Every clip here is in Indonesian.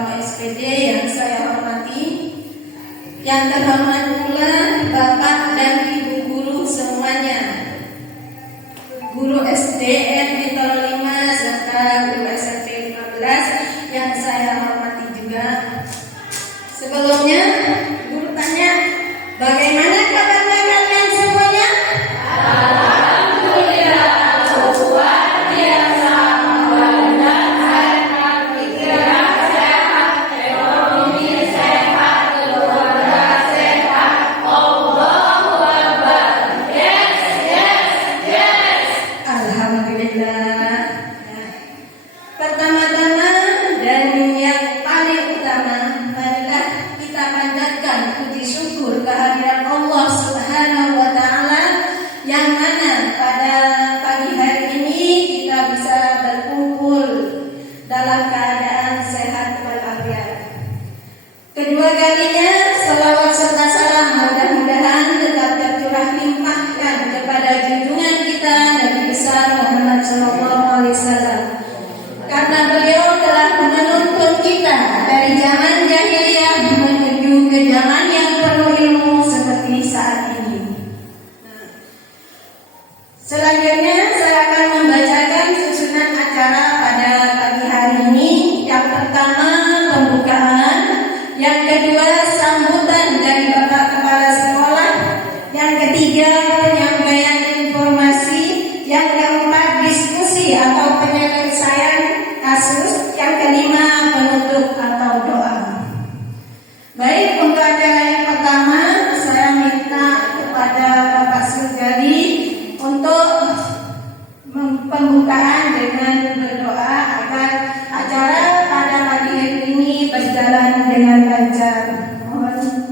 atau SPD yang saya hormati, yang terhormat pula Bapak dan Ibu guru semuanya, guru SDN Bintoro 5 serta guru SMP 15 yang saya hormati juga. Sebelumnya, guru tanya, bagaimana kabarnya kalian semuanya? Alhamdulillah, luar biasa, badan sehat, pikiran sehat, ekonomi sehat, keluarga sehat. Allahu Akbar. Yes, yes, yes. Alhamdulillah. Pertama-tama dan yang paling utama, marilah kita panjatkan puji syukur kehadiran Allah Subhanahu wa taala yang mana pada pagi hari ini kita bisa berkumpul dalam keadaan sehat walafiat. Kedua kalinya selawat serta salam mudah-mudahan tetap tercurah limpahkan kepada junjungan kita Nabi besar Muhammad sallallahu alaihi wasallam. Karena beliau telah menuntun kita dari zaman jahiliyah menuju ke zaman yang penuh ilmu seperti saat ini. Selanjutnya saya akan membacakan susunan acara pada pagi hari ini. Yang pertama pembukaan, yang kedua sambutan dari Bapak Kepala Sekolah, yang ketiga penyampaian informasi, yang keempat diskusi atau penyelesaian kasus, yang kelima penutup atau doa. Baik, untuk acara yang pertama saya minta kepada Bapak Sugadi untuk pembukaan dengan berdoa agar acara pada pagi hari ini berjalan dengan lancar. Mohon.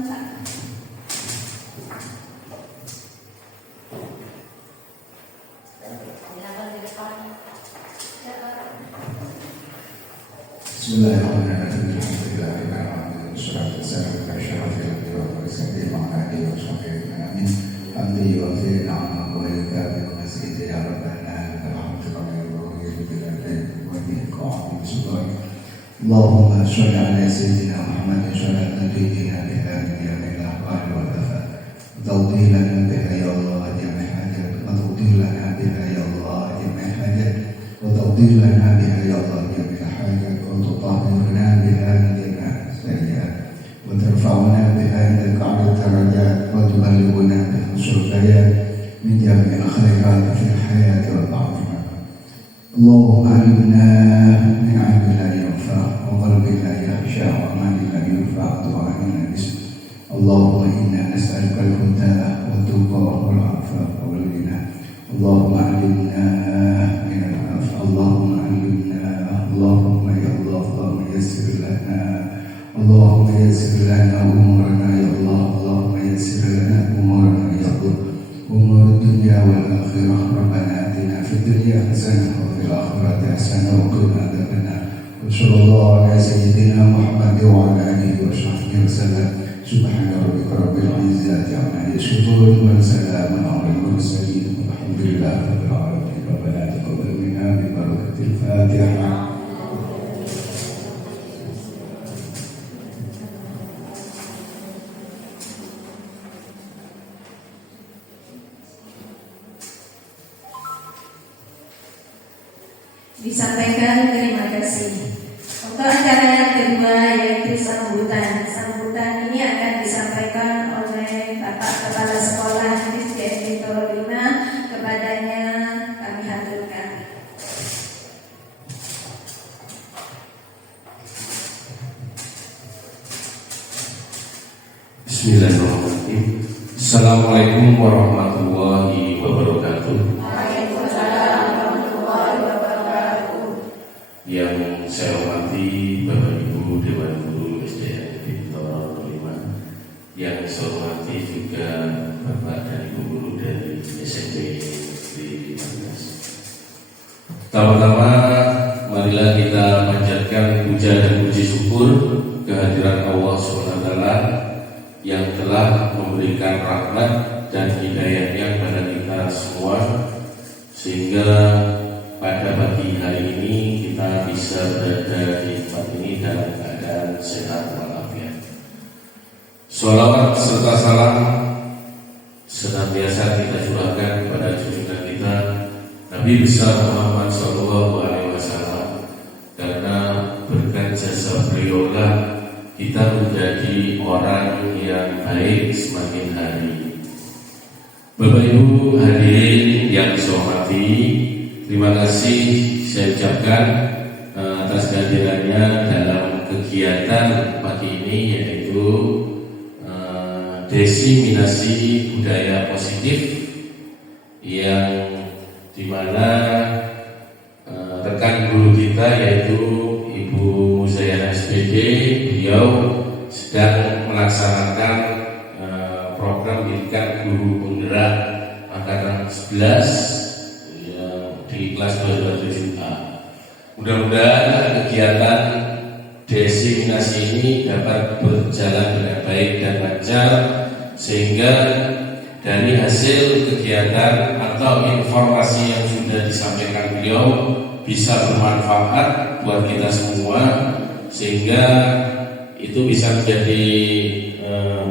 Bismillahirrahmanirrahim. Alhamdulillah, wassalatu wassalamu ala asyrafil anbiya'i wal mursalin wa ala alihi wa sahbihi ajma'in. Hamdi wa khairin amma wa ilkabi wa masjidi ya rabbana alhamdulillah wa billahi wa biqa'im subhan. Allahumma sholli ala sayyidina Muhammadin sallallahu alaihi wa sallam wa ala tawdilana biha ya Allah jami' hajat wa tawdilana biha ya Allah jami' hajat wa tawdilana biha ya Allah jami' hajat wa tutahhirna biha min sayyi'at wa tarfa'una biha indaka 'ala darajat wa tuballighuna biha sultayat min jami'il khairat fil hayati wal afiya. Allahumma alimna min 'ilmin la yanfa' wa qalbin la yakhsha wa amalin la yunfa' wa ahlina bismillah. Allahumma inna nas'aluka al-huda wa tuqa wal 'afafa wal ghina. Allahumma alimna min al-'afw. Allahumma alimna. Allahumma ya Allah, Allahumma yassir lana. Allahumma yassir lana umurana ya Allah. Allahumma yassir lana umurana ya Allah. Umur dunya wal akhirah. Rabbana atina fid dunya hasanah wa fil akhirati hasanah wa qina adzabannar. Wa sallallahu ala sayyidina Muhammad wa ala alihi wa sahbihi wasallam. Subhana rabbika rabbil izzati amma yasifun wa salamun alal mursalin walhamdulillahi rabbil alamin. Rabbana taqabbal minna bi barakatil Fatihah. Disampaikan terima kasih. Untuk acara yang kedua yaitu sambutan. Sambutan ini akan disampaikan oleh Bapak Kepala Sekolah SDN Bintoro 5. Kepadanya kami haturkan. Bismillahirrahmanirrahim. Assalamualaikum warahmatullahi wabarakatuh. Yang saya hormati Bapak Ibu Dewan Guru SDN Bintoro 5, yang saya hormati juga Bapak dan Ibu Guru dari SMP 15. Pertama-tama marilah kita panjatkan puja dan puji syukur kehadiran Allah SWT yang telah memberikan rahmat dan hidayahnya kepada kita semua, sehingga pada pagi hari ini kita bisa berada di tempat ini dalam keadaan Sholawat serta salam senantiasa kita curahkan kepada junjungan kita Nabi besar Muhammad SAW, karena berkat jasa beliaulah kita menjadi orang yang baik semakin hari. Bapak Ibu hadirin yang saya hormati, terima kasih saya ucapkan atas kehadirannya dalam kegiatan pagi ini, yaitu diseminasi budaya positif, yang dimana rekan guru kita yaitu Ibu Muzayana SPD, beliau sedang melaksanakan program pendidikan guru penggerak angkatan 11 di kelas 227A. Mudah-mudahan kegiatan diseminasi ini dapat berjalan dengan baik dan lancar, sehingga dari hasil kegiatan atau informasi yang sudah disampaikan beliau bisa bermanfaat buat kita semua, sehingga itu bisa menjadi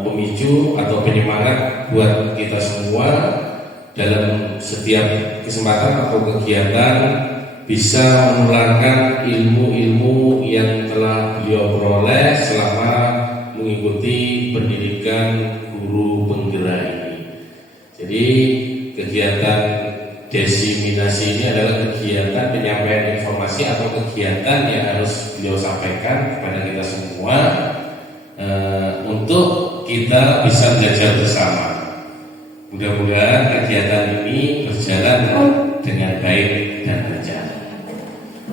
pemicu atau penyemangat buat kita semua dalam setiap kesempatan atau kegiatan, bisa menularkan ilmu-ilmu yang telah beliau peroleh selama mengikuti pendidikan guru penggerak ini. Jadi kegiatan diseminasi ini adalah kegiatan penyampaian informasi atau kegiatan yang harus beliau sampaikan kepada kita semua untuk kita bisa belajar bersama. Mudah-mudahan kegiatan ini berjalan dengan baik dan lancar.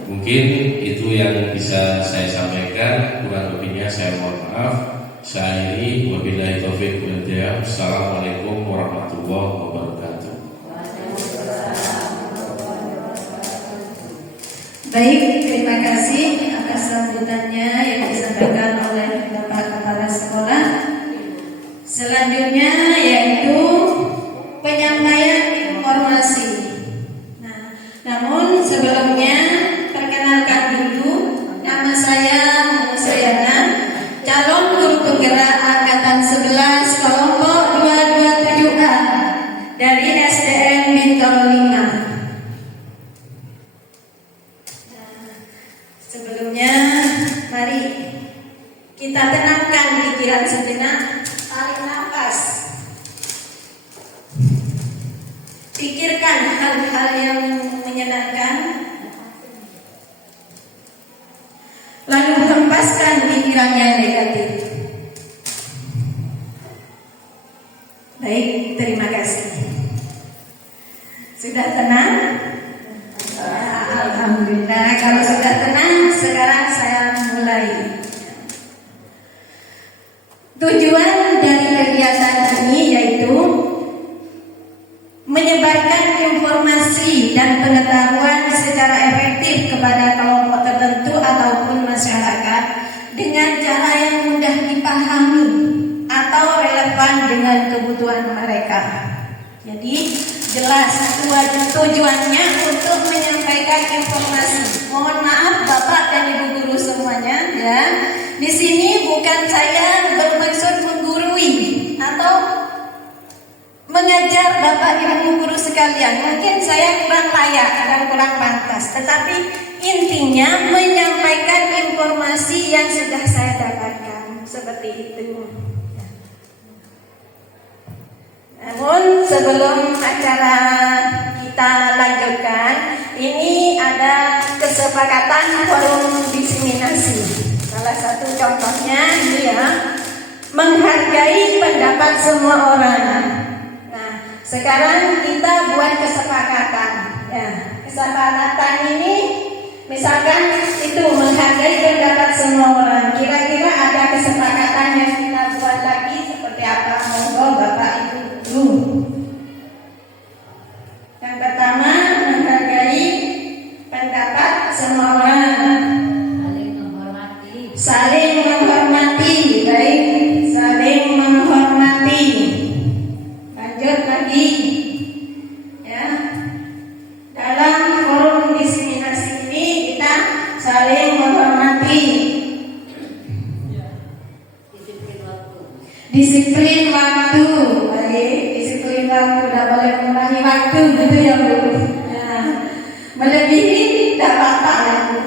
Mungkin itu yang bisa saya sampaikan, kurang lebihnya saya mohon maaf. Saya akhiri, wabillahi taufiq wal hidayah. Assalamualaikum warahmatullahi wabarakatuh. Baik, terima kasih atas sambutannya yang disampaikan oleh Bapak Kepala Sekolah. Selanjutnya yaitu penyampaian informasi. Namun sebelumnya perkenalkan dulu, nama saya Muzayana, calon guru penggerak angkatan 11 kelompok 227A dari SDN Bintang 5. Sebelumnya mari kita tenangkan pikiran sejenak, tarik nafas. Pikirkan hal-hal yang menyenangkan, lalu hempaskan pikiran yang negatif. Baik, terima kasih. Sudah tenang? Alhamdulillah. Kalau sudah tenang, sekarang saya mulai. Tujuan dari kegiatan ini yaitu menyebarkan informasi dan pengetahuan secara efektif kepada kelompok tertentu ataupun masyarakat dengan cara yang mudah dipahami atau relevan dengan kebutuhan mereka. Jadi jelas tujuannya untuk menyampaikan informasi. Mohon maaf Bapak dan Ibu guru semuanya, ya. Di sini bukan saya bermaksud menggurui atau mengajar Bapak Ibu guru sekalian. Mungkin saya kurang layak dan kurang pantas, tetapi intinya menyampaikan informasi yang sudah saya dapatkan, seperti itu. Namun sebelum acara kita lanjutkan, ini ada kesepakatan forum diseminasi. Salah satu contohnya ini ya, menghargai pendapat semua orang. Sekarang kita buat kesepakatan. Ya, kesepakatan ini misalkan itu menghargai pendapat semua orang. Kira-kira ada kesepakatan yang kita buat lagi seperti apa? Monggo Bapak Ibu dulu. Yang pertama, menghargai pendapat semua orang. Saling menghormati. Baik, saling menghormati. Lanjut lagi, ya. Dalam forum diseminasi ini kita saling menghormati. Disiplin waktu, baik. Disiplin waktu, tidak boleh mengurangi waktu, gitu ya Bu. Nah, melebihi tidak apa-apa ya Bu.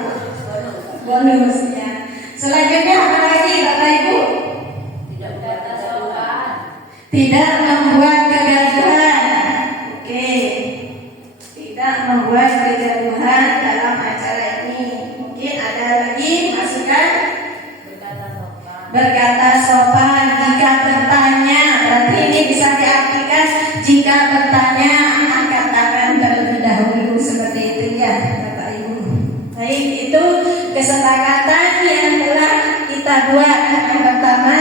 Bonusnya. Selanjutnya apa lagi Bapak Ibu? Tidak membuat kegaduhan. Oke. Tidak membuat kegaduhan dalam acara ini. Mungkin ada lagi masukan? Berkata sopan jika bertanya. Berarti ini bisa diartikan jika bertanya angkat tangan terlebih dahulu, seperti itu ya Bapak Ibu. Baik, itu kesepakatan yang telah kita buat. Yang pertama,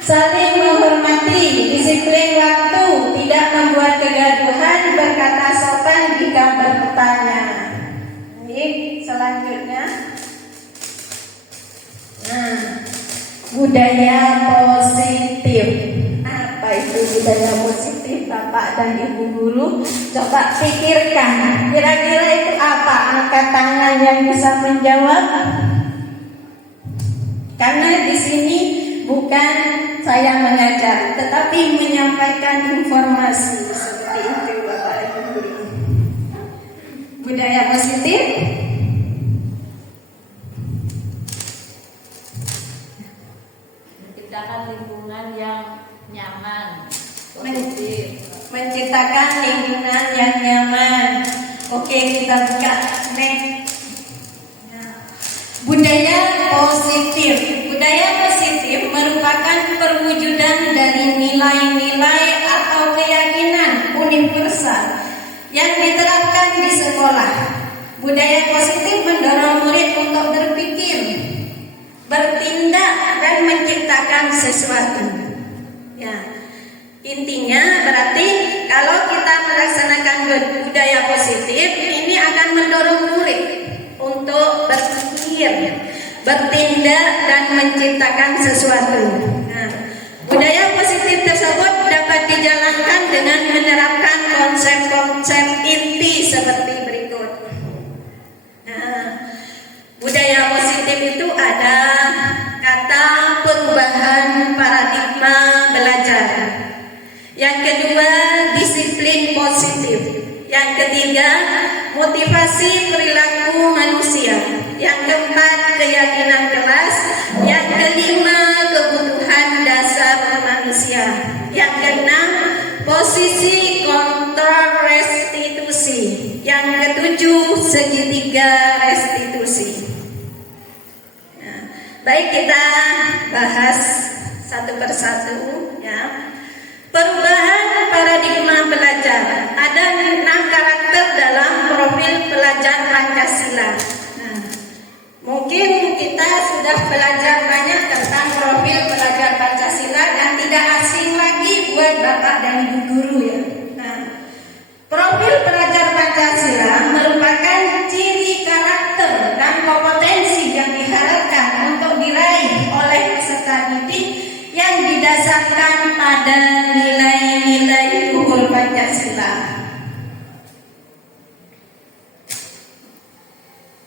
saling menghormati, disiplin waktu, tidak membuat kegaduhan, berkata sopan jika bertanya. Baik, selanjutnya. Nah, budaya positif. Apa itu budaya positif Bapak dan Ibu guru? Coba pikirkan, kira-kira itu apa? Angkat tangan yang bisa menjawab. Karena di sini bukan saya mengajar, tetapi menyampaikan informasi, seperti itu Bapak Ibu guru. Budaya positif. Menciptakan lingkungan yang nyaman, Menciptakan lingkungan yang nyaman. Oke, kita buka next. Budaya positif. Budaya positif merupakan perwujudan dari nilai-nilai atau keyakinan universal yang diterapkan di sekolah. Budaya positif mendorong murid untuk berpikir, bertindak, dan menciptakan sesuatu. Ya, intinya berarti kalau kita melaksanakan budaya positif, ini akan mendorong murid untuk berpikir, bertindak, dan menciptakan sesuatu. Nah, budaya positif tersebut dapat dijalankan dengan menerapkan konsep-konsep inti seperti berikut. Nah, budaya positif itu ada kata perubahan paradigma belajar. Yang kedua, disiplin positif. Yang ketiga, motivasi perilaku manusia. Yang keempat, keyakinan kelas. Yang kelima, kebutuhan dasar manusia. Yang keenam, posisi kontrol restitusi. Yang ketujuh, segitiga restitusi. Nah, baik, kita bahas satu persatu ya. Perubahan paradigma belajar. Ada 6 karakter dalam profil pelajar Pancasila. Nah, mungkin kita sudah belajar banyak tentang profil pelajar Pancasila dan tidak asing lagi buat Bapak dan Ibu guru ya. Nah, profil pelajar Pancasila merupakan ciri karakter dan kompetensi yang diharapkan untuk diraih oleh peserta didik yang didasarkan pada nilai-nilai luhur Pancasila.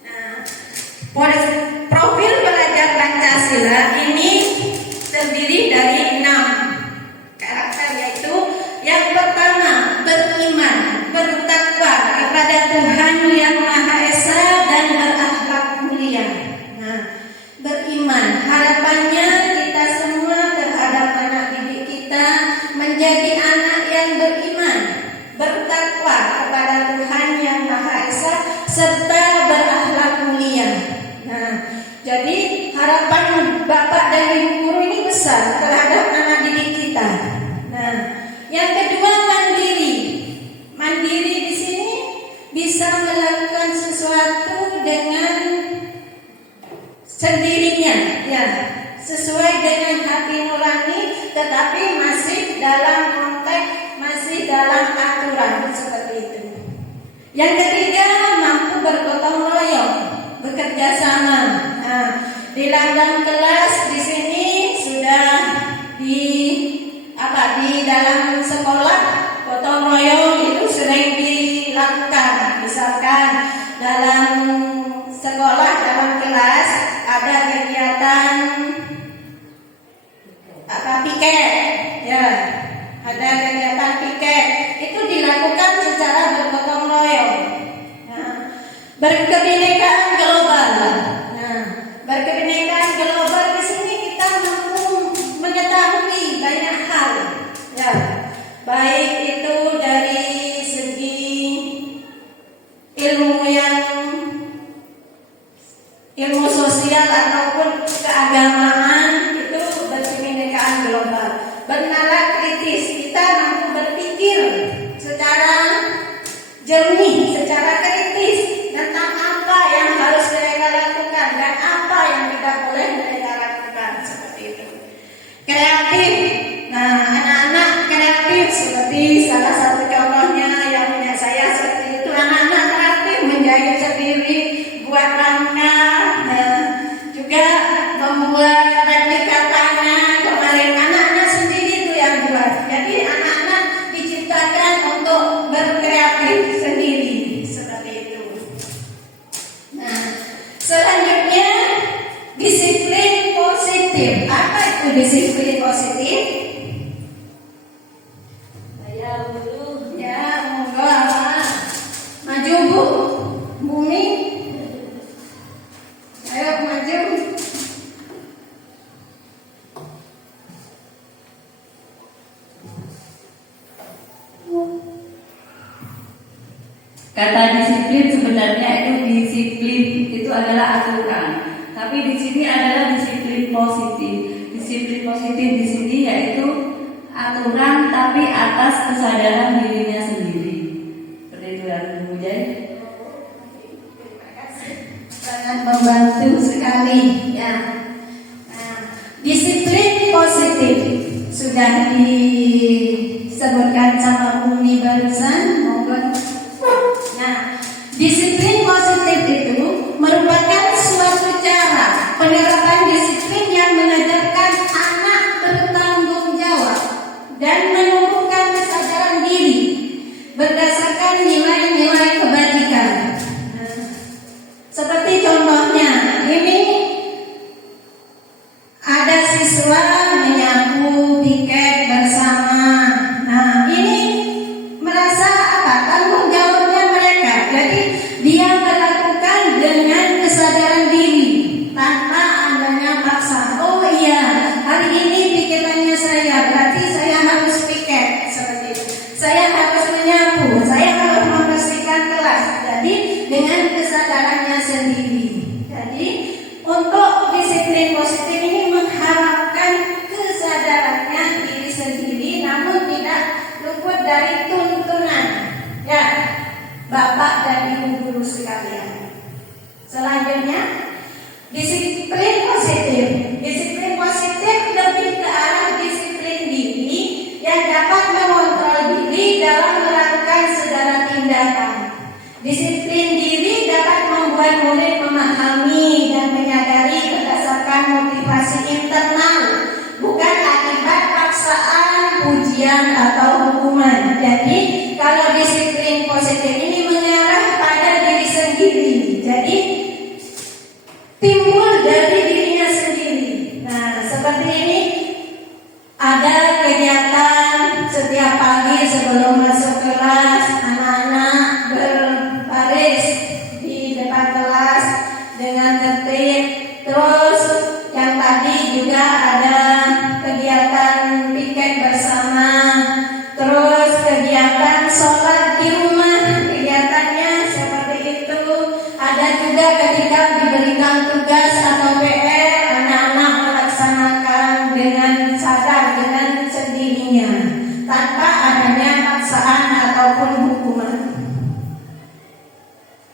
Nah, profil pelajar Pancasila ini terdiri dari 6 karakter, yaitu yang pertama, beriman, bertakwa kepada Tuhan Yang Maha Esa dan berakhlak mulia. Nah, beriman, harapannya kita semua terhadap anak didik kita menjadi anak yang beriman, bertakwa kepada Tuhan Yang Maha Esa serta berakhlak mulia. Nah, jadi harapan Bapak dan Ibu guru ini besar terhadap anak didik kita. Nah, yang kedua, mandiri. Mandiri di sini bisa melakukan sesuatu dengan sendirinya, ya, sesuai dengan hati nurani, tetapi masih dalam konteks, masih dalam aturan, seperti itu. Yang ketiga, mampu bergotong royong, bekerja sama. Nah, di dalam kelas di sini sudah di dalam sekolah gotong royong itu sering dilakukan. Misalkan dalam sekolah, dalam kelas ada kegiatan piket. positif. Apa itu disiplin positif? Saya dulu. Ya, monggo Abah. Maju Bu. Bumi. Ayo maju. Kata disiplin sebenarnya itu adalah aturan. Tapi di sini adalah disiplin positif. Disiplin positif di sini yaitu aturan tapi atas kesadaran dirinya sendiri. Seperti itu ya, Bu Jai. Sangat membantu sekali ya. Nah, disiplin positif sudah disebutkan sama Umi barusan. Monggo. Nah, disiplin positif itu merupakan suatu cara penerapan disiplin yang mengajarkan anak bertanggung jawab dan menumbuhkan kesadaran diri berdasarkan nilai-nilai kebajikan. Nah, seperti contohnya, ini ada siswa menyapu piket bersama. Nah, ini merasa apa? Tanggung jawabnya mereka. Jadi dia melakukan dengan kesadaran diri tanpa adanya paksa. Oh iya, hari ini piketannya saya, berarti saya harus piket seperti itu. Saya harus menyapu, saya harus membersihkan kelas. Jadi dengan kesadarannya sendiri. Jadi untuk disiplin positif ini mengharapkan kesadarannya diri sendiri, namun tidak luput dari tuntunan ya Bapak dan Ibu guru sekalian. Selanjutnya, disiplin positif. Disiplin positif lebih ke arah disiplin diri yang dapat mengontrol diri dalam melakukan segala tindakan. Disiplin diri dapat membuat murid memahami dan menyadari berdasarkan motivasi internal, bukan akibat paksaan, pujian atau hukuman. Jadi kalau disiplin positif ini mengarah pada diri sendiri. Jadi timbul dari dirinya sendiri. Nah, seperti ini ada kegiatan setiap pagi sebelum masuk kelas, anak-anak berbaris di depan kelas dengan tertib. Terus yang tadi juga ada kegiatan piket bersama. Terus kegiatan sholat di rumah, kegiatannya seperti itu. Ada juga ketika diberikan tugas atau PR, anak-anak melaksanakan dengan sadar, dengan sendirinya, tanpa adanya paksaan ataupun hukuman.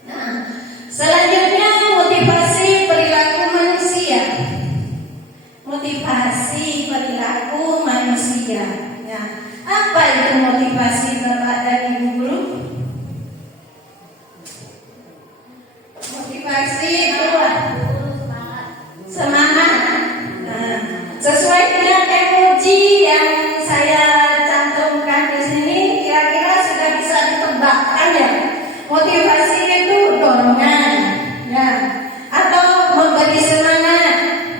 Nah, selanjutnya motivasi perilaku manusia. Motivasi perilaku manusia. Ya, apa itu motivasi Bapak dan Ibu guru? Motivasi itu semangat. Nah, sesuai dengan emoji yang saya cantumkan di sini, kira-kira sudah bisa ditebakkan ya. Motivasi itu dorongan, ya, atau memberi semangat.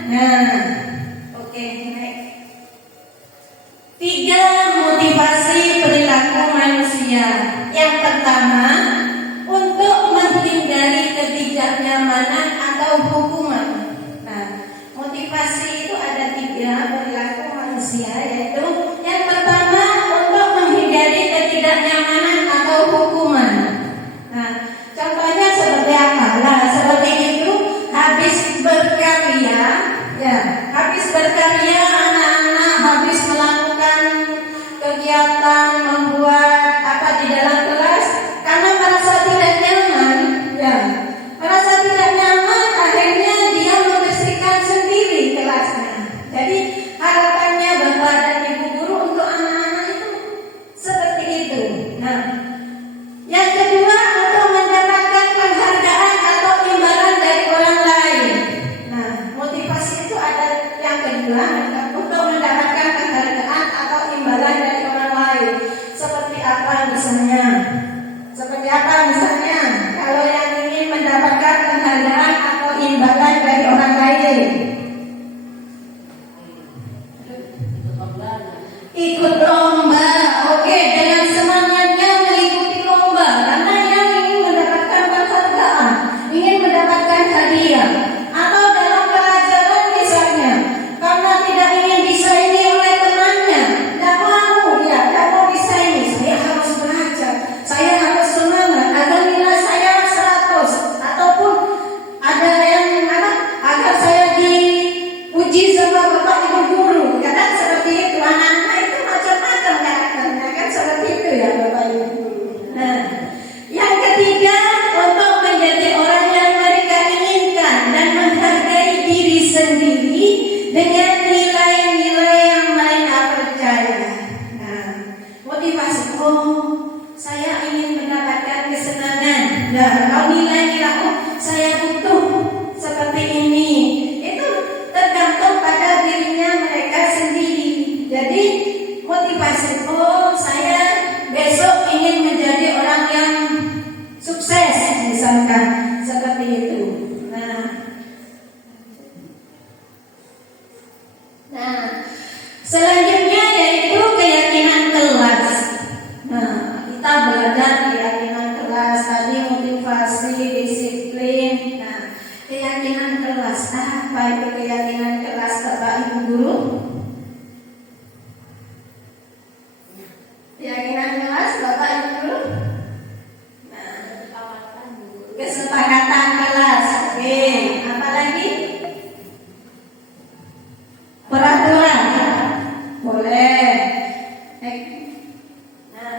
Nah, oke, next. 3 motivasi perilaku manusia. Yang pertama, untuk menghindari ketidaknyamanan atau hukuman. Nah, motivasi itu ada 3 perilaku manusia, yaitu yang pertama untuk menghindari ketidaknyamanan atau hukuman. Nah, contohnya seperti apa? Nah, seperti itu, habis berkarya, ya, habis berkarya anak-anak habis melakukan kegiatan membuat apa di dalam kelas, karena merasa tidak nyaman, ya, merasa tidak nyaman, akhirnya dia membersihkan sendiri kelasnya. Jadi harapannya Bapak dan Ibu guru untuk anak-anak itu seperti itu. Nah, yang kedua untuk mendapatkan penghargaan atau imbalan dari orang lain. Nah, motivasi itu ada yang kedua, untuk mendapatkan penghargaan atau imbalan dari orang lain. Seperti apa misalnya? Seperti apa misalnya? Kalau yang ingin mendapatkan penghargaan atau imbalan dari orang lain, ikut lomba. Oke, dengan semangatnya mengikuti lomba karena yang ingin mendapatkan penghargaan, ingin mendapatkan hadiah, atau dalam pelajaran misalnya karena tidak ingin disaingi oleh temannya, tidak mau disaingi. Saya harus belajar, saya harus semangat agar nilai saya 100, ataupun ada yang agar saya dipuji sama bapak ibu guru. Kadang seperti itu, anak-anak itu macam-macam karakternya kan, seperti itu ya bapak ibu guru. Nah, yang ketiga, untuk menjadi orang yang mereka inginkan dan menghargai diri sendiri dengan nilai-nilai yang mereka percaya. Nah, motivasi, saya ingin mendapatkan kesenangan. Nah, kalau nilai-nilai saya butuh seperti ini, itu tergantung pada dirinya mereka sendiri. Jadi motivasi, saya besok ingin menjadi orang yang sukses misalkan, seperti itu. Nah, selanjutnya yaitu keyakinan kelas. Nah, kita belajar keyakinan kelas tadi, motivasi, disiplin. Nah, keyakinan kelas, apa itu keyakinan kelas Bapak Ibu guru? Keyakinan kelas Bapak Ibu guru? Nah, kesepakatan kelas. Oke, apa lagi? Peraturan. Boleh. Nah,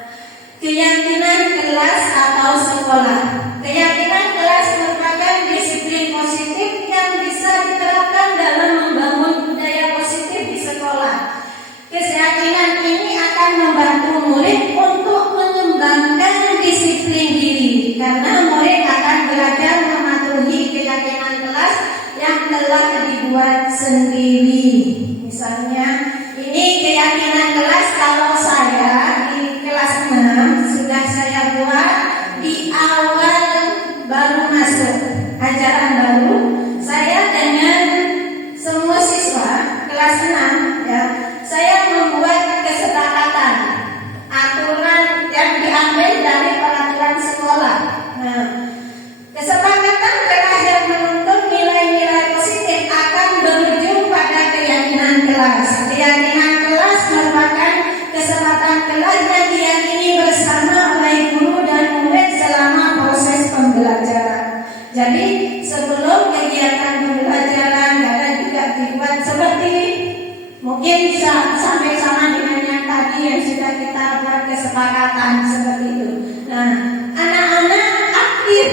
keyakinan kelas atau sekolah. Keyakinan kelas merupakan disiplin positif yang bisa diterapkan dalam membangun budaya positif di sekolah. Keyakinan ini akan membantu murid untuk mengembangkan disiplin diri, karena murid akan belajar mematuhi keyakinan kelas yang telah dibuat sendiri. Misalnya, ini keyakinan kelas kalau saya di kelas 6 sudah saya buat di awal baru masuk ajaran baru. Saya dengan semua siswa kelas 6 ya, saya membuat kesepakatan aturan yang diambil dari peraturan sekolah. Nah, kesepakatan terakhir menuntut nilai-nilai positif akan berujung pada keyakinan kelas. Keyakinan kelas merupakan kesempatan kelas yang diyakini bersama oleh guru dan murid selama proses pembelajaran. Jadi sebelum kegiatan pembelajaran kadang juga dibuat seperti mungkin bisa sampai sama dengan yang tadi yang sudah kita buat kesepakatan seperti itu. Nah, anak-anak aktif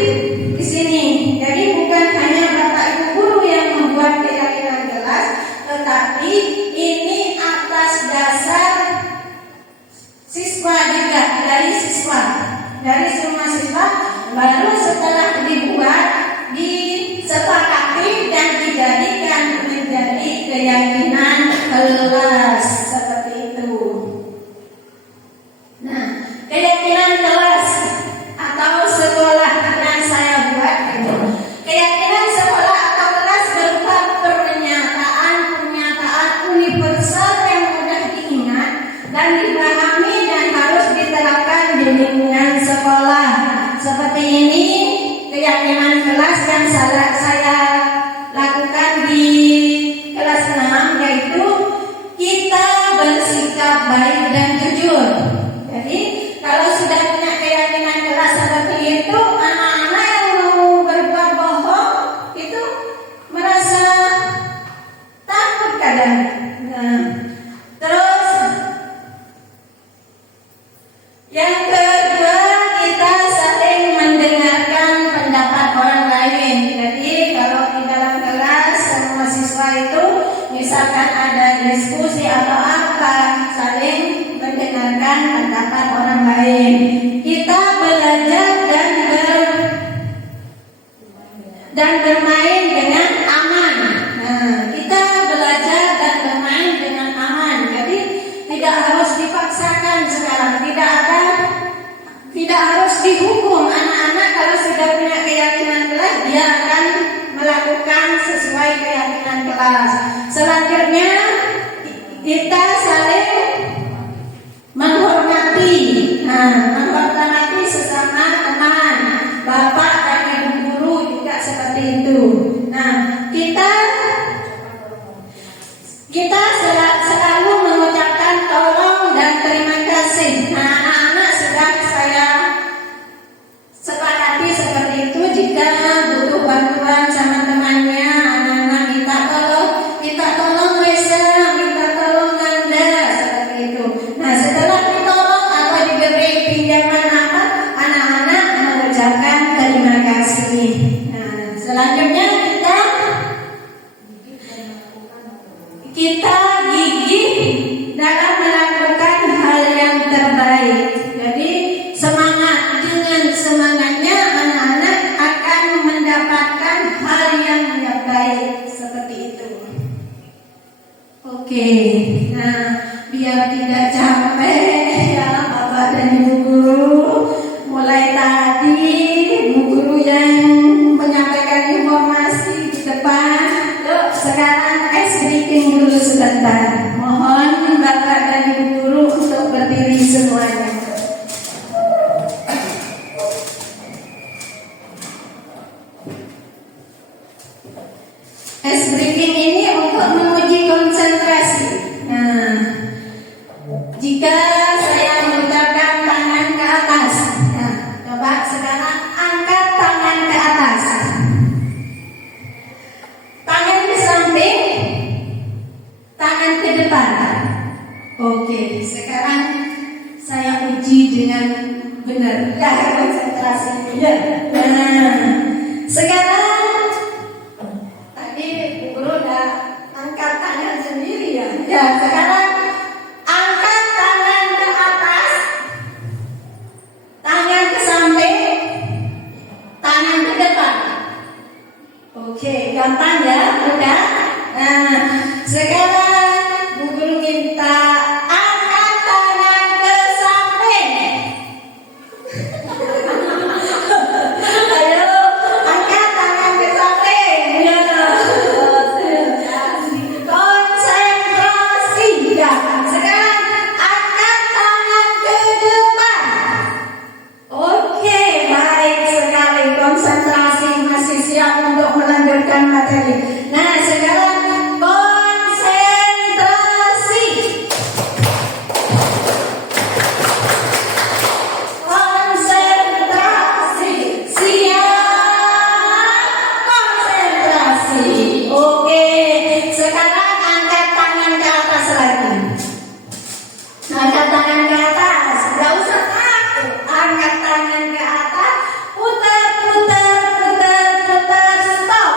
di sini. Jadi bukan hanya Bapak Ibu guru yang membuat keyakinan kelas, tetapi ini atas dasar siswa juga, dari semua siswa. Baru setelah dibuat, disepakati dan dijadikan menjadi keyakinan kelas seperti itu. Nah, keyakinan kelas atau sekolah yang saya buat itu, keyakinan sekolah atau kelas berupa pernyataan universal yang mudah diingat dan dipahami dan harus diterapkan di lingkungan sekolah. Seperti ini keyakinan kelas yang saya lakukan di kelas 6, yaitu kita bersikap baik dan jujur. Jadi kalau sudah punya keyakinan kelas seperti itu, anak-anak yang mau berbuat bohong itu merasa takut kadang. Nah, terus yang kedua, kita saling mendengarkan pendapat orang lain. Jadi kalau di dalam kelas semua siswa itu misalkan ada diskusi atau apa, saling mendengarkan pendapat orang lain. Kita belajar dan bermain dengan aman. Nah, kita belajar dan bermain dengan aman. Jadi tidak harus dipaksakan sekarang, tidak harus dihukum anak-anak. Kalau sudah punya keyakinan kelas, dia akan melakukan sesuai keyakinan kelas. Selanjutnya kita saling menghormati sesama teman, bapak dan ibu guru juga seperti itu. Nah, kita selalu mengucapkan tolong dan terima kasih. Nah, anak-anak sudah saya sepakati seperti itu. Jika butuh bantuan sama temannya, anak-anak minta tolong Reza, minta tolong Nanda, seperti itu. Nah, setelah ditolong atau diberi pinjaman apa, anak-anak mengucapkan terima kasih. Nah, selanjutnya kita gigih dalam melakukan hal yang terbaik. Jadi dengan semangatnya anak-anak akan mendapatkan hal yang baik seperti itu. Oke, nah biar tidak capek ya Bapak dan Ibu guru, mulai tadi Ibu guru yang menyampaikan informasi di depan, yuk sekarang ice breaking dulu sebentar. Mohon Bapak dan Ibu guru untuk berdiri semuanya. Ice breaking ini untuk menguji konsentrasi. Nah, jika saya mengucapkan tangan ke atas, nah, coba sekarang angkat tangan ke atas. Tangan ke samping, tangan ke depan. Oke, sekarang saya uji dengan benar. Ya, konsentrasi. Ya. Nah, sekarang tadi Bu Guru udah angkat tangan sendiri ya. Ya, sekarang angkat tangan ke atas, tangan ke samping, tangan ke depan. Oke, gampang ya, mudah. Nah, sekarang Bu Guru minta angkat tangan ke samping. Ayo, angkat tangan ke samping. Ya. Konsentrasi. Ya. Sekarang angkat tangan ke depan. Oke, baik sekali. Konsentrasi, masih siap untuk melanjutkan materi. Nah, sekarang konsentrasi. Konsentrasi. Siap. Konsentrasi. Oke, sekarang angkat tangan ke atas lagi. Angkat tangan ke atas. Gak usah takut. Angkat tangan ke atas. Putar, putar, putar, putar. Stop.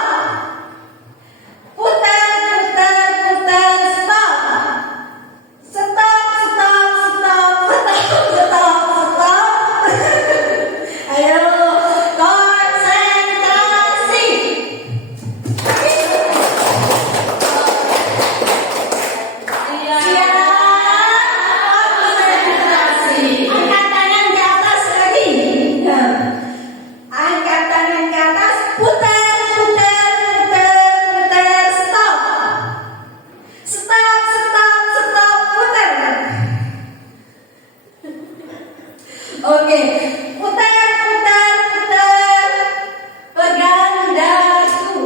Putar, putar, putar. Stop. Stop, stop, stop. Stop, stop, stop. Ayo, konsentrasi. Siap. Konsentrasi. Angkat tangan ke atas lagi. Nah, angkat tangan ke atas. Putar, putar, putar, putar. Stop. Stop, stop, stop. Putar. Oke. Putar, putar, putar. Pegang dagu.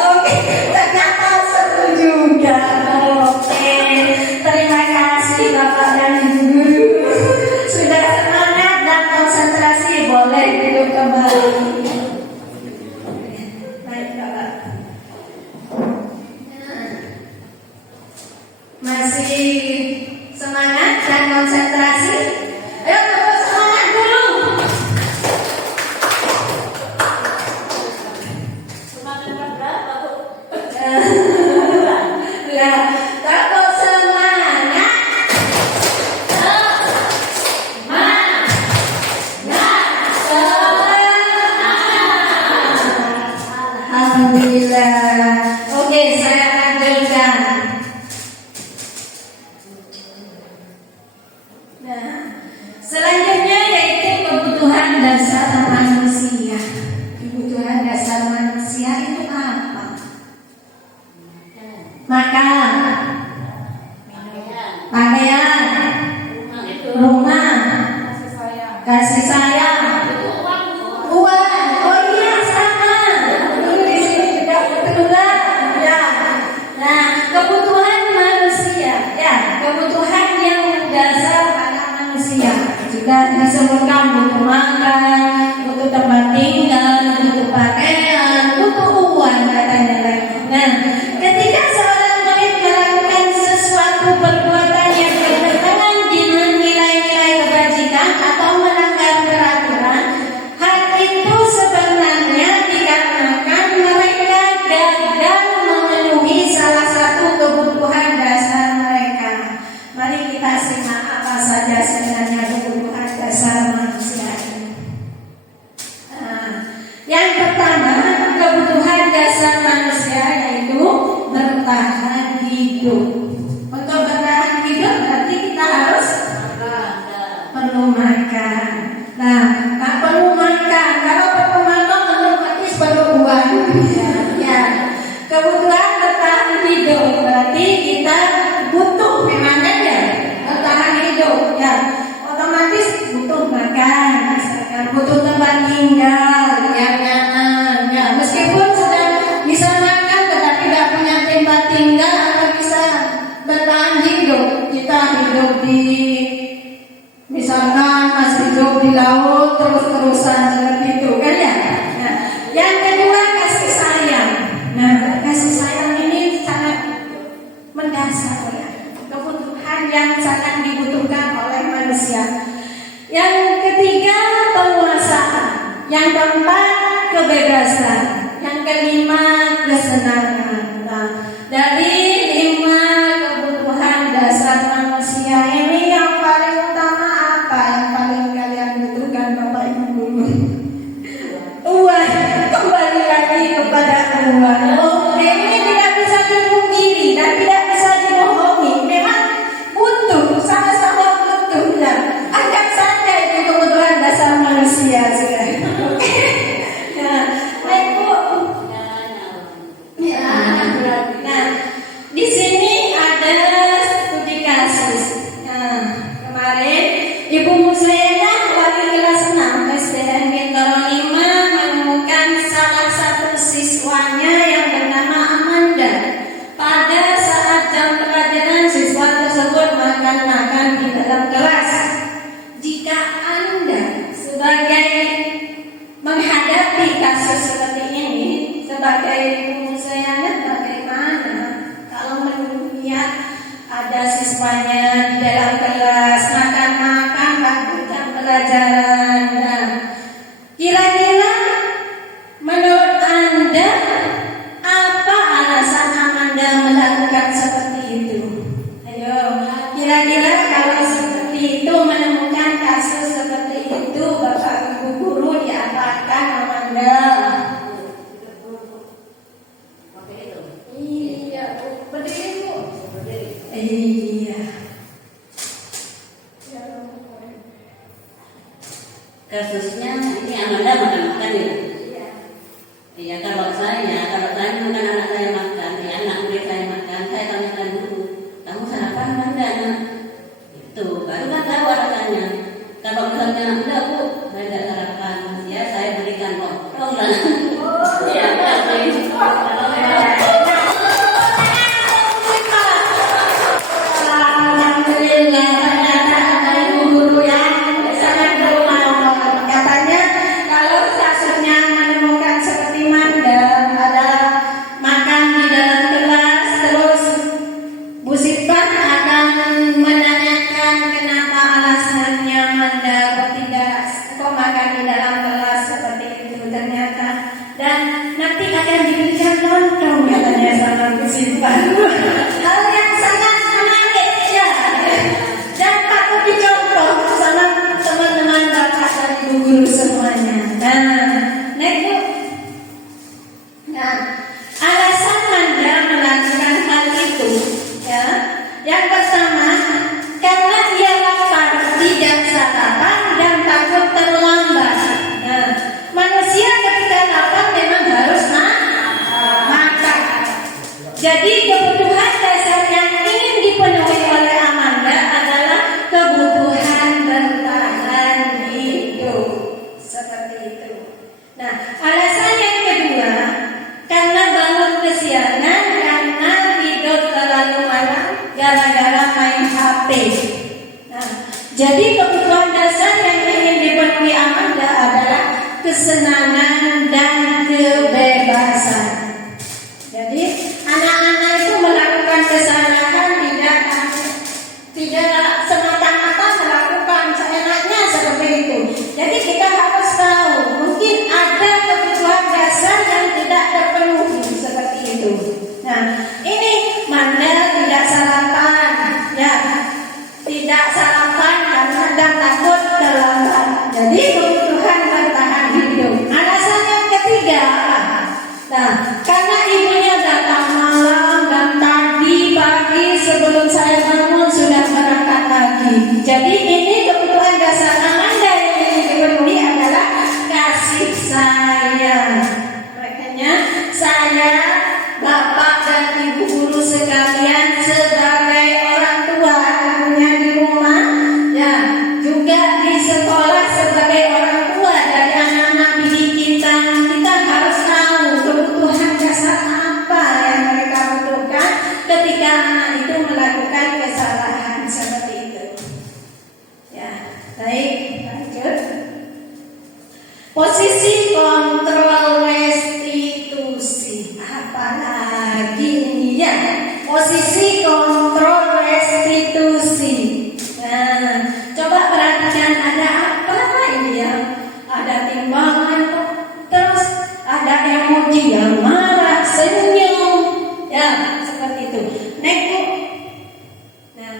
Oke, ternyata seru juga. Oke, terima kasih Bapak dan Ibu guru. Sudah semangat dan konsentrasi, boleh duduk kembali. Baik Bapak. Masih semangat dan konsentrasi? Ayo Bapak semangat dulu. Lah, kalau semangat, alhamdulillah. Oke, saya lanjutkan. Nah, selanjutnya yaitu kebutuhan dasar manusia. Kebutuhan dasar manusia itu apa? Makan, hidup. Untuk bertahan hidup berarti kita harus perlu makan. Nah, tak perlu makan. Kalau perlu makan otomatis perlu uang. Ya. Kebutuhan bertahan hidup berarti kita butuh memang ya bertahan hidup ya. Otomatis butuh makan, misalkan butuh tempat tinggal, yang nyaman. Ya, meskipun sudah bisa makan tetapi tidak punya tempat tinggal atau bisa bertahan hidup. Kita hidup di misalkan masih hidup di laut terus-terusan seperti itu kan ya. Nah, yang kedua kasih sayang. Nah, kasih sayang ini sangat mendasar ya. Kebutuhan yang sangat dibutuhkan oleh manusia. Yang ketiga penguasaan. Yang keempat kebebasan. Yang kelima kesenangan. Nah, dari 5 kebutuhan dasar manusia ini yang paling utama apa? Yang paling kalian butuhkan Bapak Ibu guru? Uang. Kembali lagi kepada uang. Oh, ini tidak bisa dipungkiri dan tidak bisa dibohongi. Memang butuh, sama-sama butuh ya. Anggap saja itu kebutuhan dasar manusia sudah. Nah, baik Bu. Ya, nah, di sini ada studi kasus. Nah, kemarin Ibu Musaidah wali kelas 6 SDN Bintaro 5 menemukan salah satu siswanya yang bernama Amanda. Pada saat jam pelajaran siswa tersebut makan-makan di dalam kelas. Jika Anda sebagai menghadapi kasus seperti ini sebagai Ibu Musaidah bagaimana kalau melihat ada siswanya di dalam kelas makan-makan waktu jam pelajaran? Nah, kira-kira menurut Anda apa alasan Amanda melakukan seperti itu? Ayo, kira-kira kalau seperti itu menemukan kasus seperti itu Bapak Ibu guru diapakan Amanda? Iya, berdiri Bu. Iya. Kasusnya ini Amanda makan-makan ya. Iya, kalau saya bukan anak saya makan, ya anak murid saya makan, saya tanyakan dulu, kamu sarapan Amanda? Itu baru kan tahu alasannya. Kalau misalnya enggak Bu, saya tidak sarapan, ya saya berikan potong lah. Ya, Alhamdulillah ternyata ada ibu guru yang sangat bermanfaat. Katanya kalau kasusnya menemukan seperti Manda ada makan di dalam kelas terus Bu Sifat akan menanyakan kenapa alasannya Manda tidak kok makan di dalam kelas seperti itu ternyata, dan nanti akan diberikan lontong katanya sama Bu Sifat. Hal yang sangat menarik ya, dan patut dicontoh sama teman-teman bapak dan ibu guru semuanya. Nah, next Bu. Nah, alasan Manda melakukan hal itu ya, yang pertama karena ia lapar, tidak sarapan dan takut terlambat. Nah, manusia ketika lapar memang harus makan. Jadi kebutuhan dasar yang ingin dipenuhi oleh Amanda adalah kebutuhan bertahan hidup. Seperti itu. Nah, alasan yang kedua karena bangun kesiangan karena tidur terlalu malam gara-gara main HP. Nah, jadi kebutuhan dasar yang ingin dipenuhi Amanda adalah kesenangan dan kebebasan. Jadi anak-anak itu melakukan kesalahan tidak semata-mata melakukan seenaknya seperti itu. Jadi kita harus tahu mungkin ada kebutuhan dasar yang tidak terpenuhi seperti itu. Nah, ini Manda tidak sarapan, ya, tidak sarapan karena dan takut terlambat. Jadi kebutuhan bertahan hidup. Alasan yang ketiga, nah, karena ibunya datang malam dan tadi pagi saya, Bapak dan Ibu guru sekalian sebagai orang tua tentunya di rumah, ya juga di sekolah sebagai orang tua dari anak-anak didik kita, kita harus tahu kebutuhan dasar apa yang mereka butuhkan ketika anak itu melakukan kesalahan seperti itu. Ya, baik, lanjut. Posisi kontrol restitusi, apalagi ini ya, posisi kontrol restitusi. Nah, coba perhatikan ada apa ini ya? Ada timbangan, terus ada emoji yang marah, senyum, ya seperti itu. Next, Bu. Nah,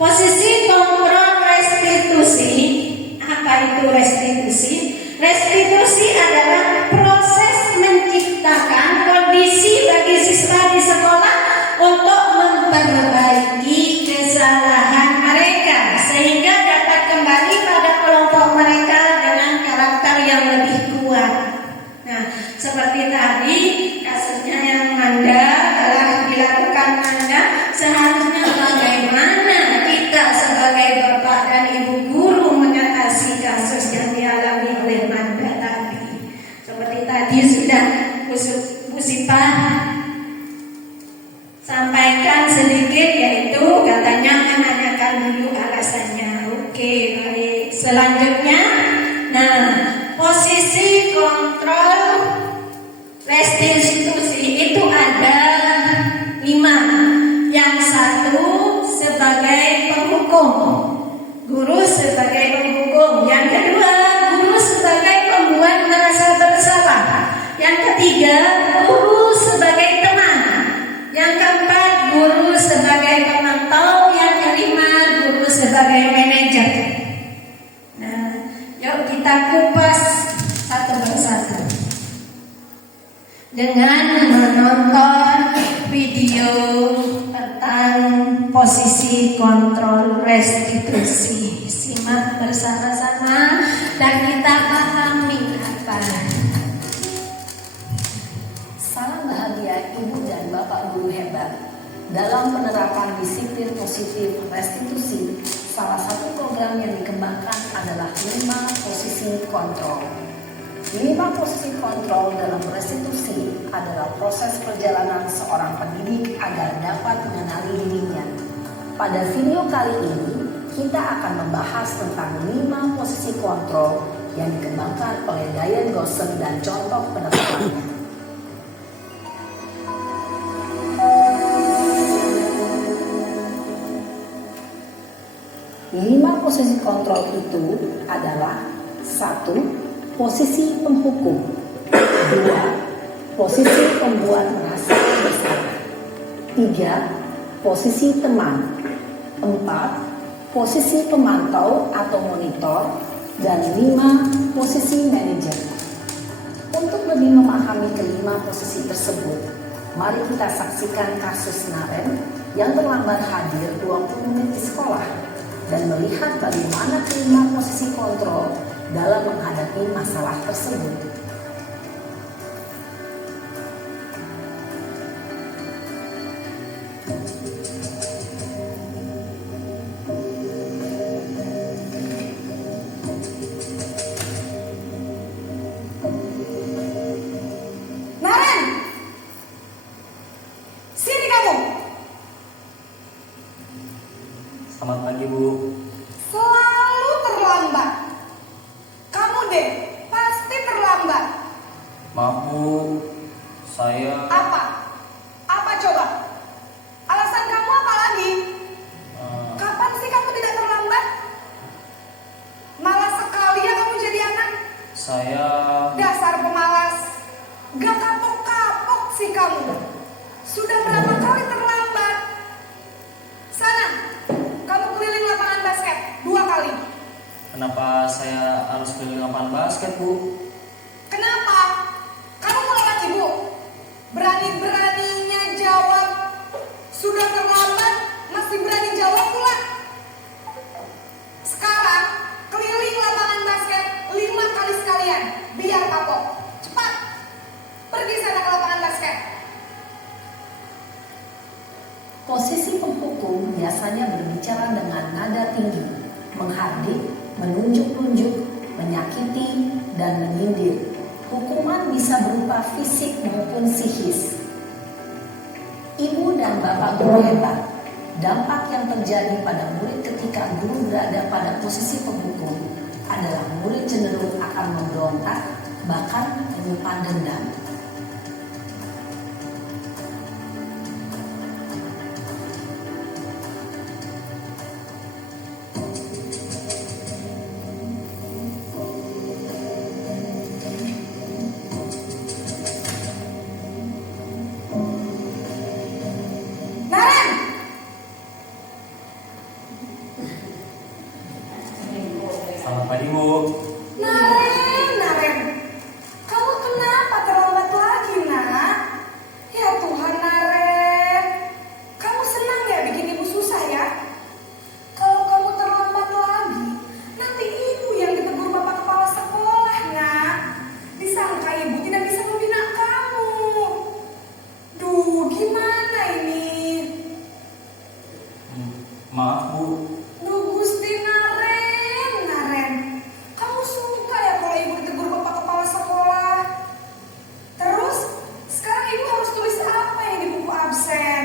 posisi kontrol restitusi, apa itu restitusi? Restitusi adalah proses menciptakan kondisi bagi siswa di sekolah untuk memperbaiki kesalahan mereka sehingga dapat kembali pada kelompok mereka dengan karakter yang lebih kuat. Nah, seperti tadi kasusnya yang Anda telah dilakukan Anda, seharusnya bagaimana kita sebagai bapak dan ibu guru mengatasi kasus yang dialami oleh Manda tadi. Seperti tadi sudah Bu Sipah sampaikan sedikit, yaitu katanya menanyakan dulu alasannya. Oke, baik. Selanjutnya, nah, posisi kontrol restitusi itu ada 5. Yang satu sebagai penghukum, guru sebagai penghukum. Yang kedua, guru sebagai pembuat merasa bersalah. Yang ketiga, guru sebagai teman. Yang keempat, guru sebagai pemantau. Yang kelima, guru sebagai manajer. Nah, yuk kita kupas satu persatu dengan menonton video tentang posisi kontrol restitusi. Simak bersama-sama dan kita pahami apa. Salam bahagia Ibu dan Bapak guru hebat. Dalam penerapan disiplin positif restitusi, salah satu program yang dikembangkan adalah 5 posisi kontrol. 5 posisi kontrol dalam restitusi adalah proses perjalanan seorang pendidik agar dapat mengenali dirinya. Pada video kali ini, kita akan membahas tentang 5 posisi kontrol yang dikembangkan oleh Diane Goshen dan contoh penerapannya. Lima posisi kontrol itu adalah 1. Posisi penghukum. 2. Posisi pembuat merasa bersalah. 3. Posisi teman. 4. Posisi pemantau atau monitor. Dan 5. Posisi manajer. Untuk lebih memahami kelima posisi tersebut, mari kita saksikan kasus Naren yang terlambat hadir 20 menit di sekolah dan melihat bagaimana kelima posisi kontrol dalam menghadapi masalah tersebut. Naren, sini kamu. Selamat pagi, Bu. Selalu terlambat. Kamu deh, pasti terlambat. Maaf, Bu. Saya Apa? Apa coba? Alasan kamu apa lagi? Kapan sih kamu tidak terlambat? Malas sekali ya kamu jadi anak. saya Dasar pemalas. Gak kapok-kapok sih kamu. Sudah berapa kali terlambat? Sana, kamu keliling lapangan basket 2 kali. kenapa saya harus keliling lapangan basket, Bu? Kenapa? Kamu melawan ibu. Berani-beraninya jawab. Sudah terlambat, masih berani jawab pula. Sekarang, keliling lapangan basket 5 kali sekalian. Biar kapok. Cepat. Pergi sana ke lapangan basket. Posisi penghukum biasanya berbicara dengan nada tinggi, menghardik, menunjuk-nunjuk, menyakiti, dan menyindir. Hukuman bisa berupa fisik maupun psikis. Ibu dan bapak guru hebat. Dampak yang terjadi pada murid ketika guru berada pada posisi penghukum adalah murid cenderung akan memberontak, bahkan menyimpan dendam. Selamat pagi, Bu. Naren, kamu kenapa terlambat lagi, nak? Ya Tuhan, Naren, kamu senang ya bikin ibu susah ya? Kalau kamu terlambat lagi, nanti ibu yang ditegur bapak kepala sekolah, nak. Disangka ibu tidak bisa membina kamu. Duh, gimana ini? Maaf, Bu. Duh, Gusti Naren, kamu suka ya kalau ibu ditegur bapak kepala sekolah? Terus, sekarang ibu harus tulis apa yang di buku absen?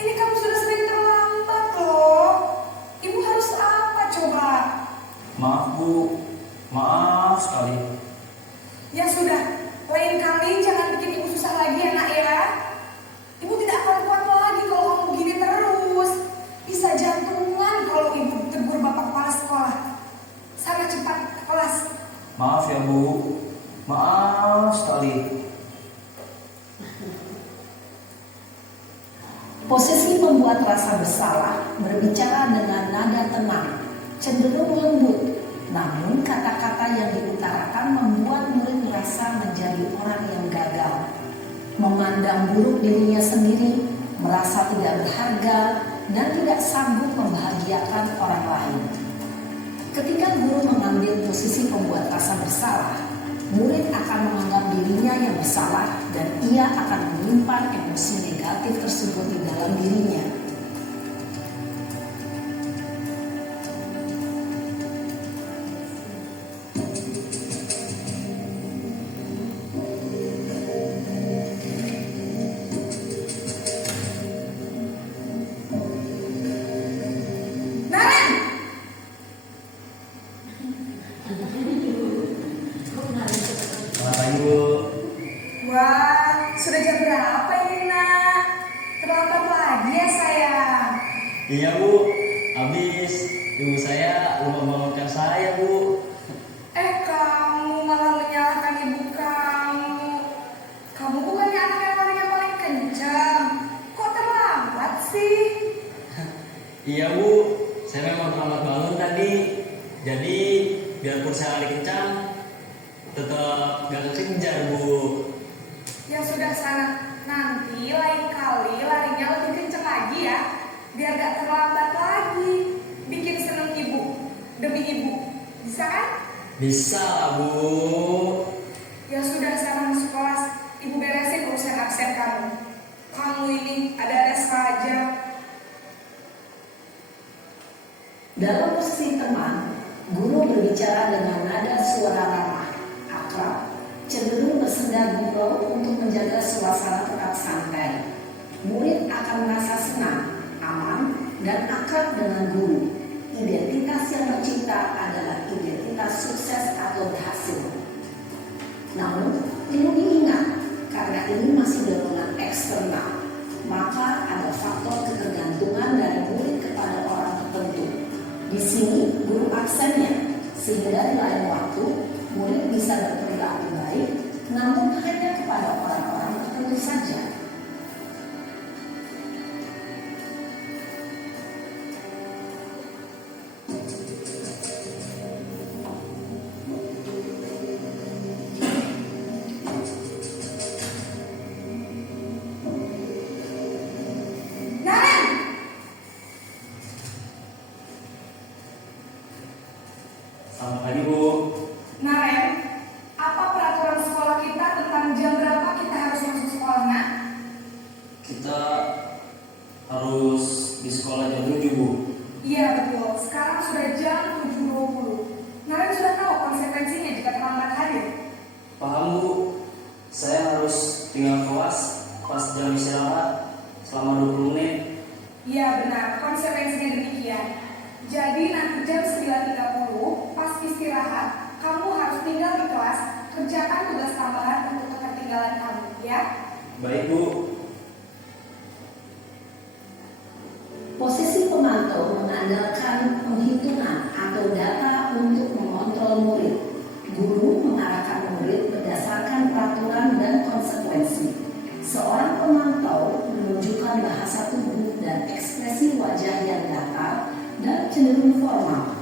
Ini kamu sudah sering terlambat loh. Ibu harus apa coba? Maaf, Bu. Maaf sekali. Ya sudah, lain kali jangan bikin ibu susah lagi ya, nak ya. Ibu tidak akan kuat lagi kalau kamu begini terus. Bisa jantungan kalau ibu tegur bapak kepala sekolah. Sana cepat ke kelas. Maaf ya, Bu. Maaf sekali. Posisi membuat rasa bersalah berbicara dengan nada tenang, cenderung lembut. Namun kata-kata yang diutarakan membuat murid merasa menjadi orang yang gagal, memandang buruk dirinya sendiri, merasa tidak berharga, dan tidak sanggup membahagiakan orang lain. Ketika guru mengambil posisi pembuat rasa bersalah, murid akan menganggap dirinya yang bersalah dan ia akan menyimpan emosi negatif tersebut di dalam dirinya. Naren, Selamat pagi, Bu. wah, sudah jam berapa ini, nak? Terlambat lagi ya, sayang. Iya, Bu. Habis ibu saya lupa membangunkan saya, Bu. Kamu malah menyalahkan ibu kamu. Kamu bukannya anak yang larinya paling kencang. Kok terlambat sih? Iya, Bu. Saya memang terlambat bangun tadi. Jadi, biarpun saya lari kencang, tetap gak kekejar, Bu. Ya sudah sana. Nanti lain kali larinya lebih kencang lagi ya. Biar gak terlambat lagi. Bikin seneng ibu. Demi ibu. Bisa kan? Bisa lah, Bu. Ya sudah, sekarang masuk kelas. Ibu beresin urusan absen kamu. Kamu ini ada-ada saja. Dalam posisi teman, guru berbicara dengan nada suara ramah, akrab, cenderung bersenda gurau untuk menjaga suasana tetap santai. Murid akan merasa senang, aman, dan akrab dengan guru. Identitas yang tercipta adalah identitas sukses atau berhasil. Namun, perlu diingat, karena ini masih dorongan eksternal, maka ada faktor ketergantungan dari murid kepada orang tertentu. Di sini guru aksennya, sehingga di lain waktu murid bisa berperilaku baik, namun hanya kepada orang-orang tertentu saja. Naren, Selamat pagi, Bu. Naren, apa peraturan sekolah kita tentang jam berapa kita harus masuk sekolah, nak? pas jam istirahat selama 20 menit. Iya benar, konsekuensinya demikian. Jadi nanti jam 9.30 pas istirahat, kamu harus tinggal di kelas, kerjakan tugas tambahan untuk ketertinggalan kamu, ya? Baik Bu. Posisi pemantau mengandalkan penghitungan atau data untuk mengontrol murid. Guru mengarahkan murid berdasarkan peraturan dan konsekuensi. Seorang pemantau menunjukkan bahasa tubuh dan ekspresi wajah yang datar dan cenderung formal.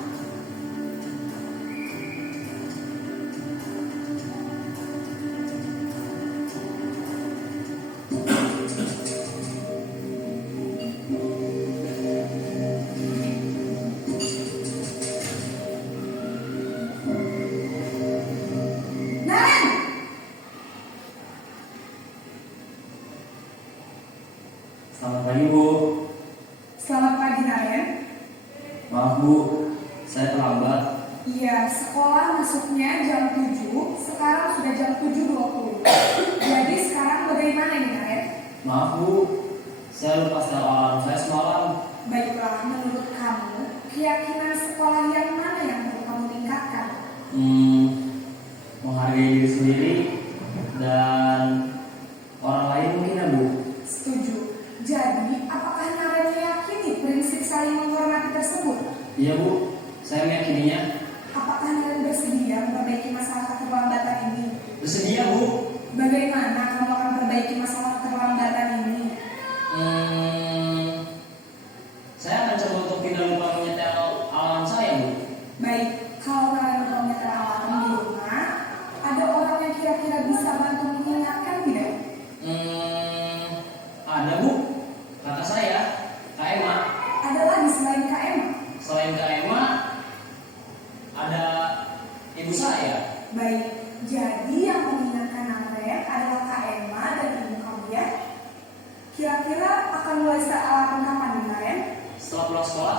Selamat pagi Bu. Selamat pagi Naren. Maaf Bu, saya terlambat. Iya, sekolah masuknya jam 7, sekarang sudah jam 7.20. Jadi sekarang bagaimana ini Naren? Maaf Bu, saya lupa setel alarm saya semalam. Baiklah, menurut kamu, keyakinan sekolah yang mana yang perlu kamu tingkatkan? Menghargai diri sendiri dan orang lain mungkin ya Bu. Setuju. Jadi, apakah Naren meyakini prinsip saling menghormati tersebut? Iya Bu, saya meyakininya. Apakah Naren bersedia memperbaiki masalah keterlambatan ini? Bersedia Bu. Bagaimana kamu akan perbaiki masalah keterlambatan ini? Saya akan coba untuk tidak lupa menyetel alarm saya Bu. Baik, kalau Naren mau menyetel alarm di rumah, ada orang yang kira-kira bisa bantu mengingatkan tidak? Ada Bu, kata saya, Kak Emma. Ada lagi selain Kak Emma? Selain Kak Emma, ada ibu saya. Baik, jadi yang mengingatkan Naren adalah Kak Emma dan ibu kamu ya? Kira-kira akan mulai alarm kapan nih Naren? Setelah pulang sekolah,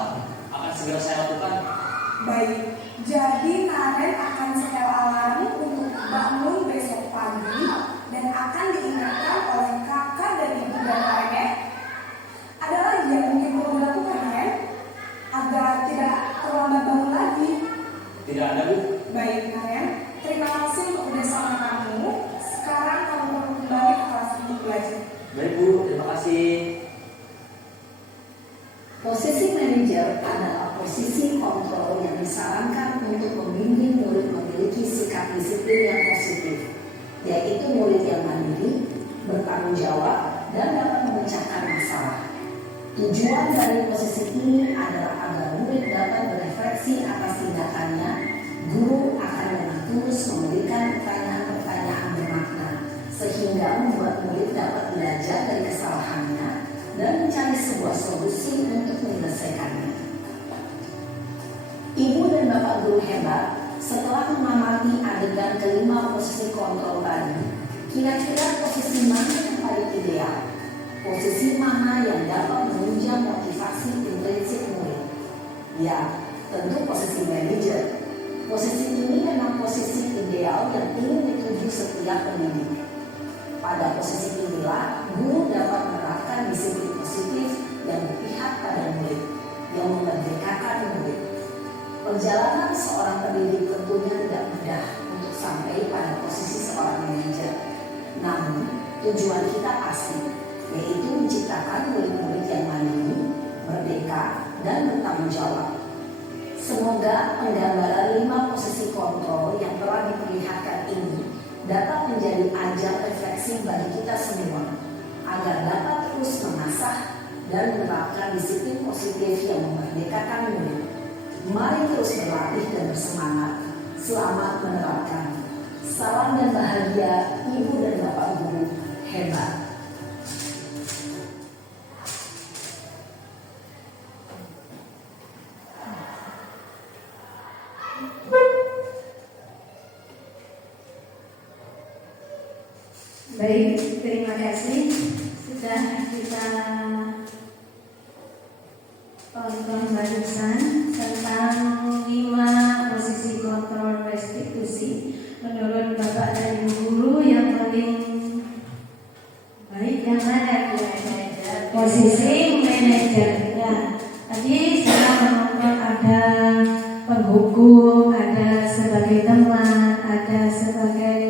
akan segera saya lakukan. Baik, jadi Naren akan setel alarm untuk bangun besok pagi dan akan diingatkan oleh kakak dan ibu dan Naren ya. Ada lagi yang mungkin perlu dilakukan Naren agar tidak terlambat bangun lagi? Tidak ada Bu. Baik Naren, terima kasih untuk kerjasama kamu. Sekarang kamu perlu kembali ke kelas untuk belajar. Baik Bu, terima kasih. Posisi manajer adalah posisi kontrol yang disarankan untuk membimbing murid memiliki sikap disiplin yang positif, yaitu murid yang mandiri, bertanggung jawab, dan dapat memecahkan masalah. Tujuan dari posisi ini adalah agar murid dapat berefleksi atas tindakannya. Guru akan dengan tulus memberikan pertanyaan-pertanyaan bermakna, sehingga membuat murid dapat belajar dari kesalahannya dan mencari sebuah solusi untuk menyelesaikannya. Ibu dan bapak guru hebat, setelah mengamati adegan kelima posisi kontrol tadi, kira-kira posisi mana yang paling ideal? Posisi mana yang dapat menunjang motivasi intrinsik murid? Ya, tentu posisi manajer. Posisi ini memang posisi ideal yang ingin dituju setiap pendidik. Pada posisi inilah, guru dapat menerapkan disiplin positif yang berpihak pada murid, yang memerdekakan murid. Perjalanan seorang pendidik tentunya tidak mudah untuk sampai pada posisi seorang manajer. Namun, tujuan kita pasti, yaitu menciptakan murid-murid yang mandiri, merdeka, dan bertanggung jawab. Semoga penggambaran 5 posisi kontrol yang telah diperlihatkan ini dapat menjadi ajang refleksi bagi kita semua, agar dapat terus mengasah dan menerapkan disiplin positif yang memerdekakan murid. Mari terus berlatih dan bersemangat. Selamat menerapkan. Salam dan bahagia Ibu dan Bapak Guru hebat. Baik, terima kasih sudah kita tonton barusan tentang 5 posisi kontrol restitusi menurut Bapak dan Ibu guru yang paling baik baik yang mana posisi manajer. Ya, tadi saya menonton ada penghukum, ada sebagai teman, ada sebagai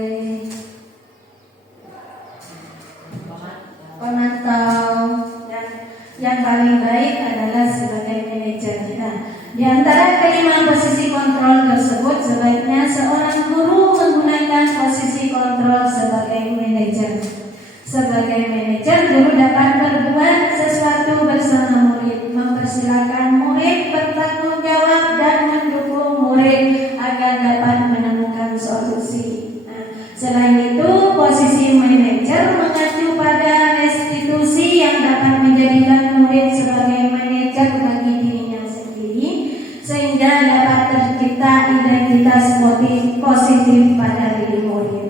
pemantau, dan yang paling baik adalah sebagai manajer. Nah, di antara kelima posisi kontrol tersebut, sebaiknya seorang guru menggunakan posisi kontrol sebagai manajer. Sebagai manajer, guru dapat berbuat sesuatu bersama murid, mempersilahkan murid bertanggung jawab dan mendukung murid agar dapat menemukan solusi. Nah, selain itu, posisi manajer mengacu pada restitusi yang dapat menjadikan murid sebagai manajer bagi dirinya sendiri, sehingga dapat tercipta identitas positif pada diri murid.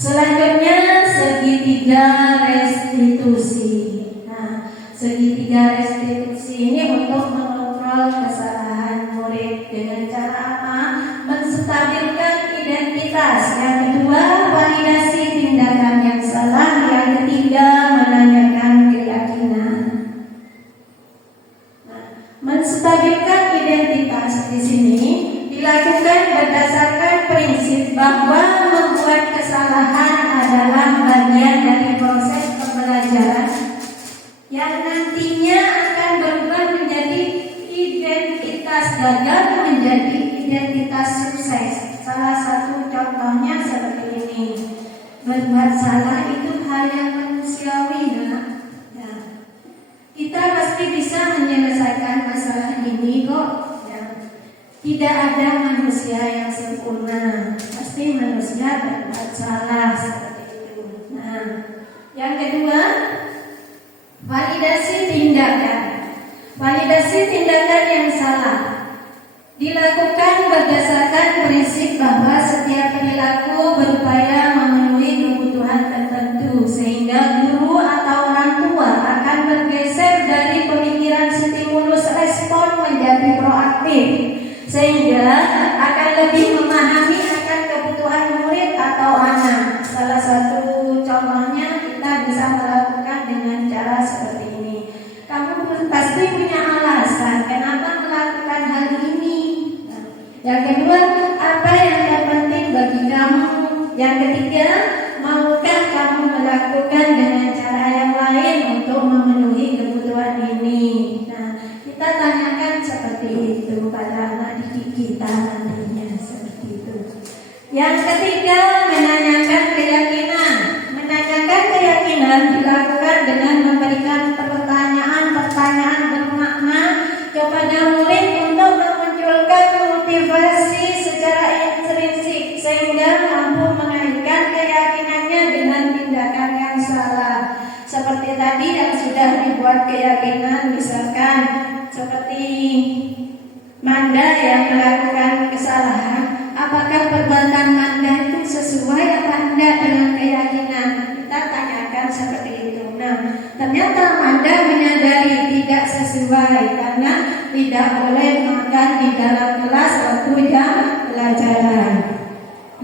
Selanjutnya, segitiga restitusi. Nah, segitiga restitusi ini untuk mengontrol kesalahan murid dengan cara apa? Menstabilkan identitas. Yang kedua, validasi tindakan yang salah. Yang ketiga, menanyakan keyakinan. Nah, menstabilkan identitas di sini dilakukan berdasarkan prinsip bahwa membuat kesalahan adalah bagian dari proses pembelajaran yang nantinya akan berubah menjadi identitas gagal menjadi identitas sukses. Salah satu contohnya seperti ini. Berbuat salah itu hal yang manusiawi, ya. Kita pasti bisa menyelesaikan masalah ini kok. Tidak ada manusia yang sempurna, pasti manusia berbuat salah seperti itu. Nah, yang kedua, validasi tindakan. Validasi tindakan yang salah dilakukan berdasarkan prinsip bahwa setiap perilaku berupaya memenuhi kebutuhan tertentu, sehingga guru atau orang tua akan bergeser dari pemikiran stimulus respon menjadi proaktif, sehingga akan lebih memahami akan kebutuhan murid atau anak. Salah satu contohnya kita bisa melakukan dengan cara seperti ini. Kamu pasti punya alasan kenapa melakukan hal ini. Nah, yang kedua, apa yang terpenting bagi kamu. Yang ketiga, maukah kamu melakukan dengan cara yang lain untuk memenuhi kebutuhan ini. Nah, kita tanyakan seperti itu pada anak didik kita nantinya, seperti itu. Yang ketiga, menanyakan keyakinan. Menanyakan keyakinan dilakukan dengan memberikan pertanyaan-pertanyaan bermakna kepada murid untuk memunculkan motivasi secara intrinsik, sehingga mampu mengaitkan keyakinannya dengan tindakan yang salah. Seperti tadi yang sudah dibuat keyakinan, misalkan seperti Manda yang melakukan kesalahan, apakah perbuatan Manda itu sesuai apa enggak dengan keyakinan? Kita tanyakan seperti itu. Nah, ternyata Manda menyadari tidak sesuai karena tidak boleh makan di dalam kelas waktu jam pelajaran.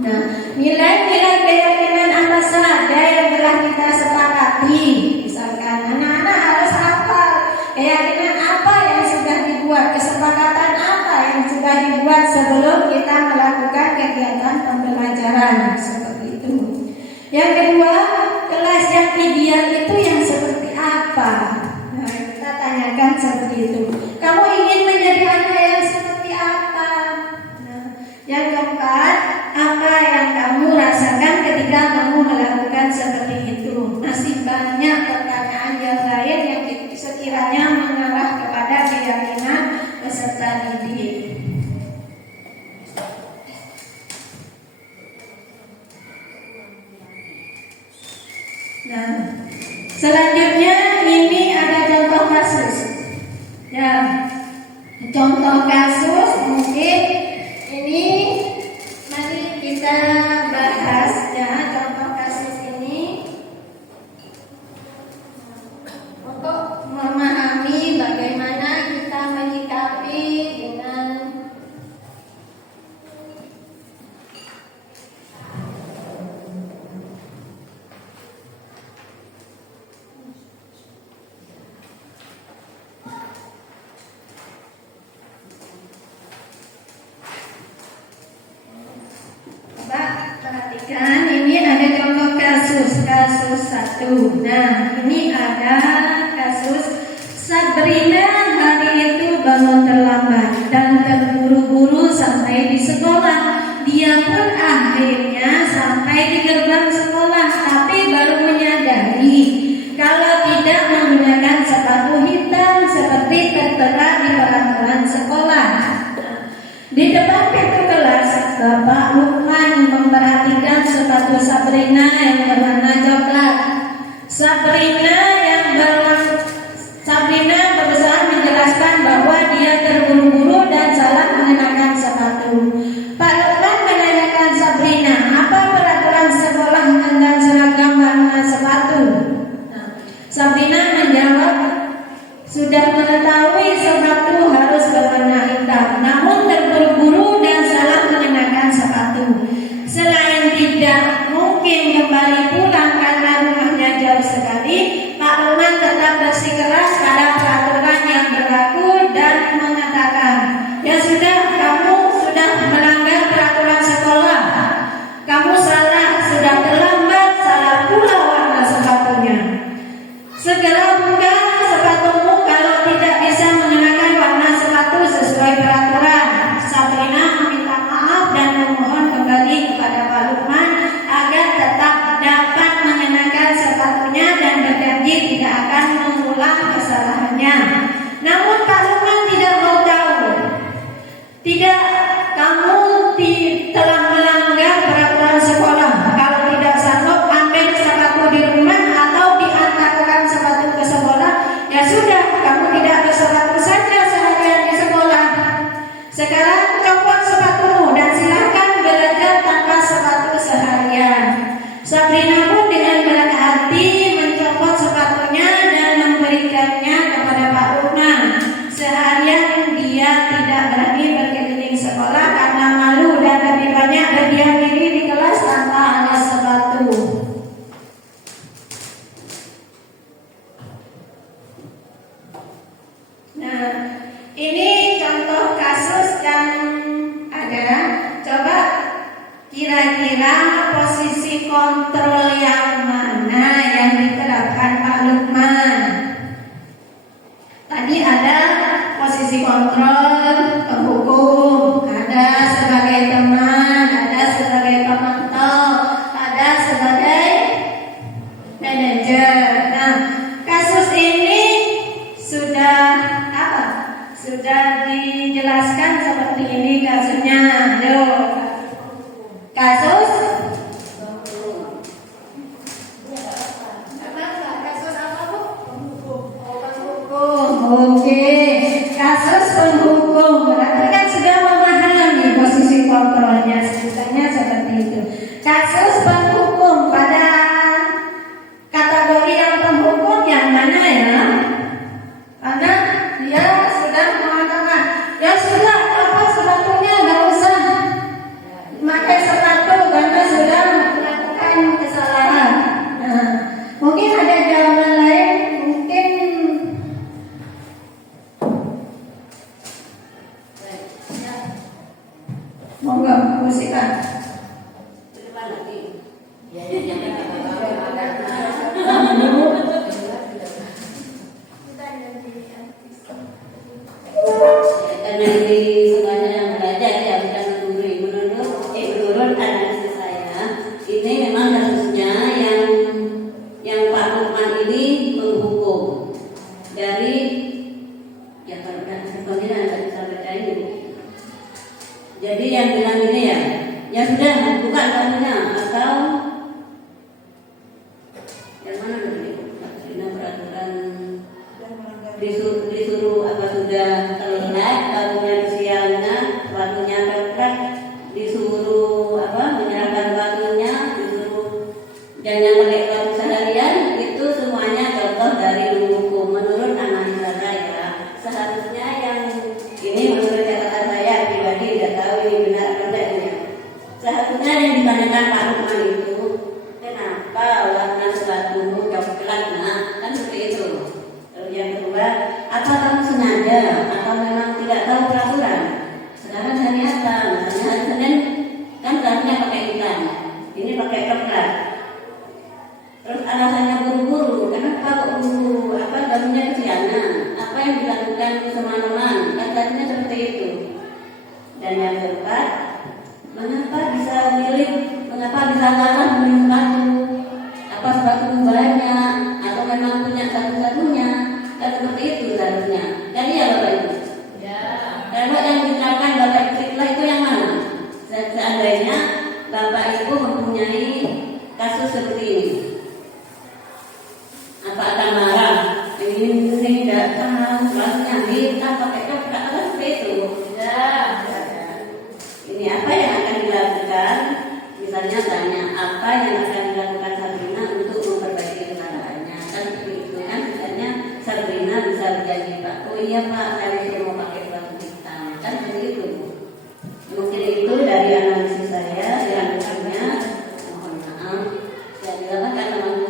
Nah, nilai-nilai keyakinan apa saja yang telah kita sepakati? Misalkan anak-anak harus hafal keyakinan apa yang sudah dibuat, kesepakatan apa yang sudah dibuat sebelum kita melakukan kegiatan pembelajaran, seperti itu. Yang kedua, kelas yang ideal itu yang seperti apa? Nah, kita tanyakan seperti itu. Kamu ingin menjadi anak yang seperti apa? Nah, yang keempat, apa yang kamu rasakan ketika kamu melakukan seperti itu? Masih banyak pertanyaan yang lain yang sekiranya mengarah kepada keyakinan peserta didik. Nah, selanjutnya ini ada contoh kasus. Ya, contoh kasus mungkin ini mari kita bahas ya contoh kasus ini untuk memahami bagaimana kita menyikapi dengan kasus 1. Nah, ini ada kasus Sabrina hari itu bangun terlambat dan terburu-buru sampai di sekolah. Dia pun akhirnya sampai di gerbang sekolah, tapi baru menyadari kalau tidak menggunakan sepatu hitam seperti tertera di peraturan sekolah. Di depan pintu kelas, Bapak Lukman memperhatikan sepatu Sabrina yang berwarna coklat. Sabrina berusaha menjelaskan bahwa dia terburu-buru dan salah mengenakan sepatu. Pak Lukman menanyakan Sabrina, apa peraturan sekolah tentang seragam warna sepatu? Sabrina menjawab, sudah mengetahui sepatu harus berwarna hitam, namun terburu-buru dan salah mengenakan sepatu. Selain tidak mungkin kembali pulang karena rumahnya jauh sekali, Pak Lukman tetap bersikeras pada peraturan yang berlaku dan mengatakan, ya sudah, kamu sudah melanggar peraturan sekolah. Kamu salah, sudah terlambat, salah pula warna sepatunya. Segera buka sepatumu kalau tidak bisa mengenakan warna sepatu sesuai peraturan. Sabrina meminta maaf dan memohon kembali kepada Pak Lukman agar tetap dapat mengenakan sepatunya dan berjanji tidak akan mengulang kesalahannya. Namun Pak Lukman tidak mau tahu. Tidak, kamu telah melanggar peraturan sekolah. Kalau tidak sanggup ambil sepatu di rumah atau diantarkan sepatu ke sekolah, ya sudah, kamu tidak bersepatu saja seharian di sekolah. Sekarang copot sepatumu dan silakan belajar tanpa sepatu seharian. Sabrina pun dengan berat hati mencopot sepatunya dan memberikannya kepada Pak Lukman. Seharian dia tidak berani berkeliling sekolah karena malu dan lebih banyak berdiam diri di kelas tanpa alas sepatu. Nah, ini contoh kasus yang ada. Coba kira-kira posisi kontrol yang mana yang diterapkan Pak Lukman? Tadi ada posisi kontrol penghukum, ada sebagai teman, ada sebagai pemantau, ada sebagai manajer. Nah, kasus ini sudah apa? Sudah dijelaskan seperti ini kasusnya. Kasus apa, Bu? Penghukum. Oke, kasus penghukum. Berarti kan sudah memahami posisi kontrolnya, ceritanya seperti itu. Kasus penghukum, pada kategori yang penghukum yang mana ya? Karena dia sudah mengatakan, ya sudah, apa sepatunya nggak usah pakai sepatu karena sudah melakukan kesalahan. Nah, mungkin ada jawaban lain, mungkin monggo musikan. Karena ini semuanya yang belajar ya, bukan menurut analisis saya. Ini memang kasusnya yang Pak Lukman ini menghukum dari ya kalau sebenarnya nggak bisa baca ini. Jadi yang bilang ini ya sudah buka kamunya atau yang mana dulu ini peraturan disuruh apa sudah terlihat barunya usianya waktunya terlihat disuruh apa menyerahkan waktunya disuruh jangan pakai waktu seharian itu semuanya contoh dari hukum menurut analisa saya. Seharusnya yang ini menurut catatan saya pribadi tidak tahu ini benar atau tidak ini. Seharusnya yang ditanyakan Pak Lukman itu kenapa warna sepatumu coklat kan seperti itu. Yang kedua, apa gambarnya Ciana, apa yang dilakukan teman-teman, katanya seperti itu. Dan yang keempat, mengapa bisa kalah beli sepatu? Apa sepatu banyak atau memang punya satu-satunya? Kan seperti itu seharusnya. Kan ya Bapak Ibu? Ya. Kalau yang diterapkan Bapak Ibu itu yang mana? Seandainya Bapak Ibu mempunyai kasus seperti ini, apa akan marah? Ini tidak tahu, kelasnya kita pakai coklat atau seperti itu? Ya. Ini apa yang akan dilakukan? Misalnya tanya apa yang akan dilakukan Sabrina untuk memperbaiki kesalahannya, kan seperti itu kan? Misalnya Sabrina bisa berjanji Pak, oh iya Pak, saya tidak mau pakai sepatu hitam, kan seperti itu. Mungkin itu dari analisis saya, dilanjutkannya mohon maaf dan dilakukan teman-teman.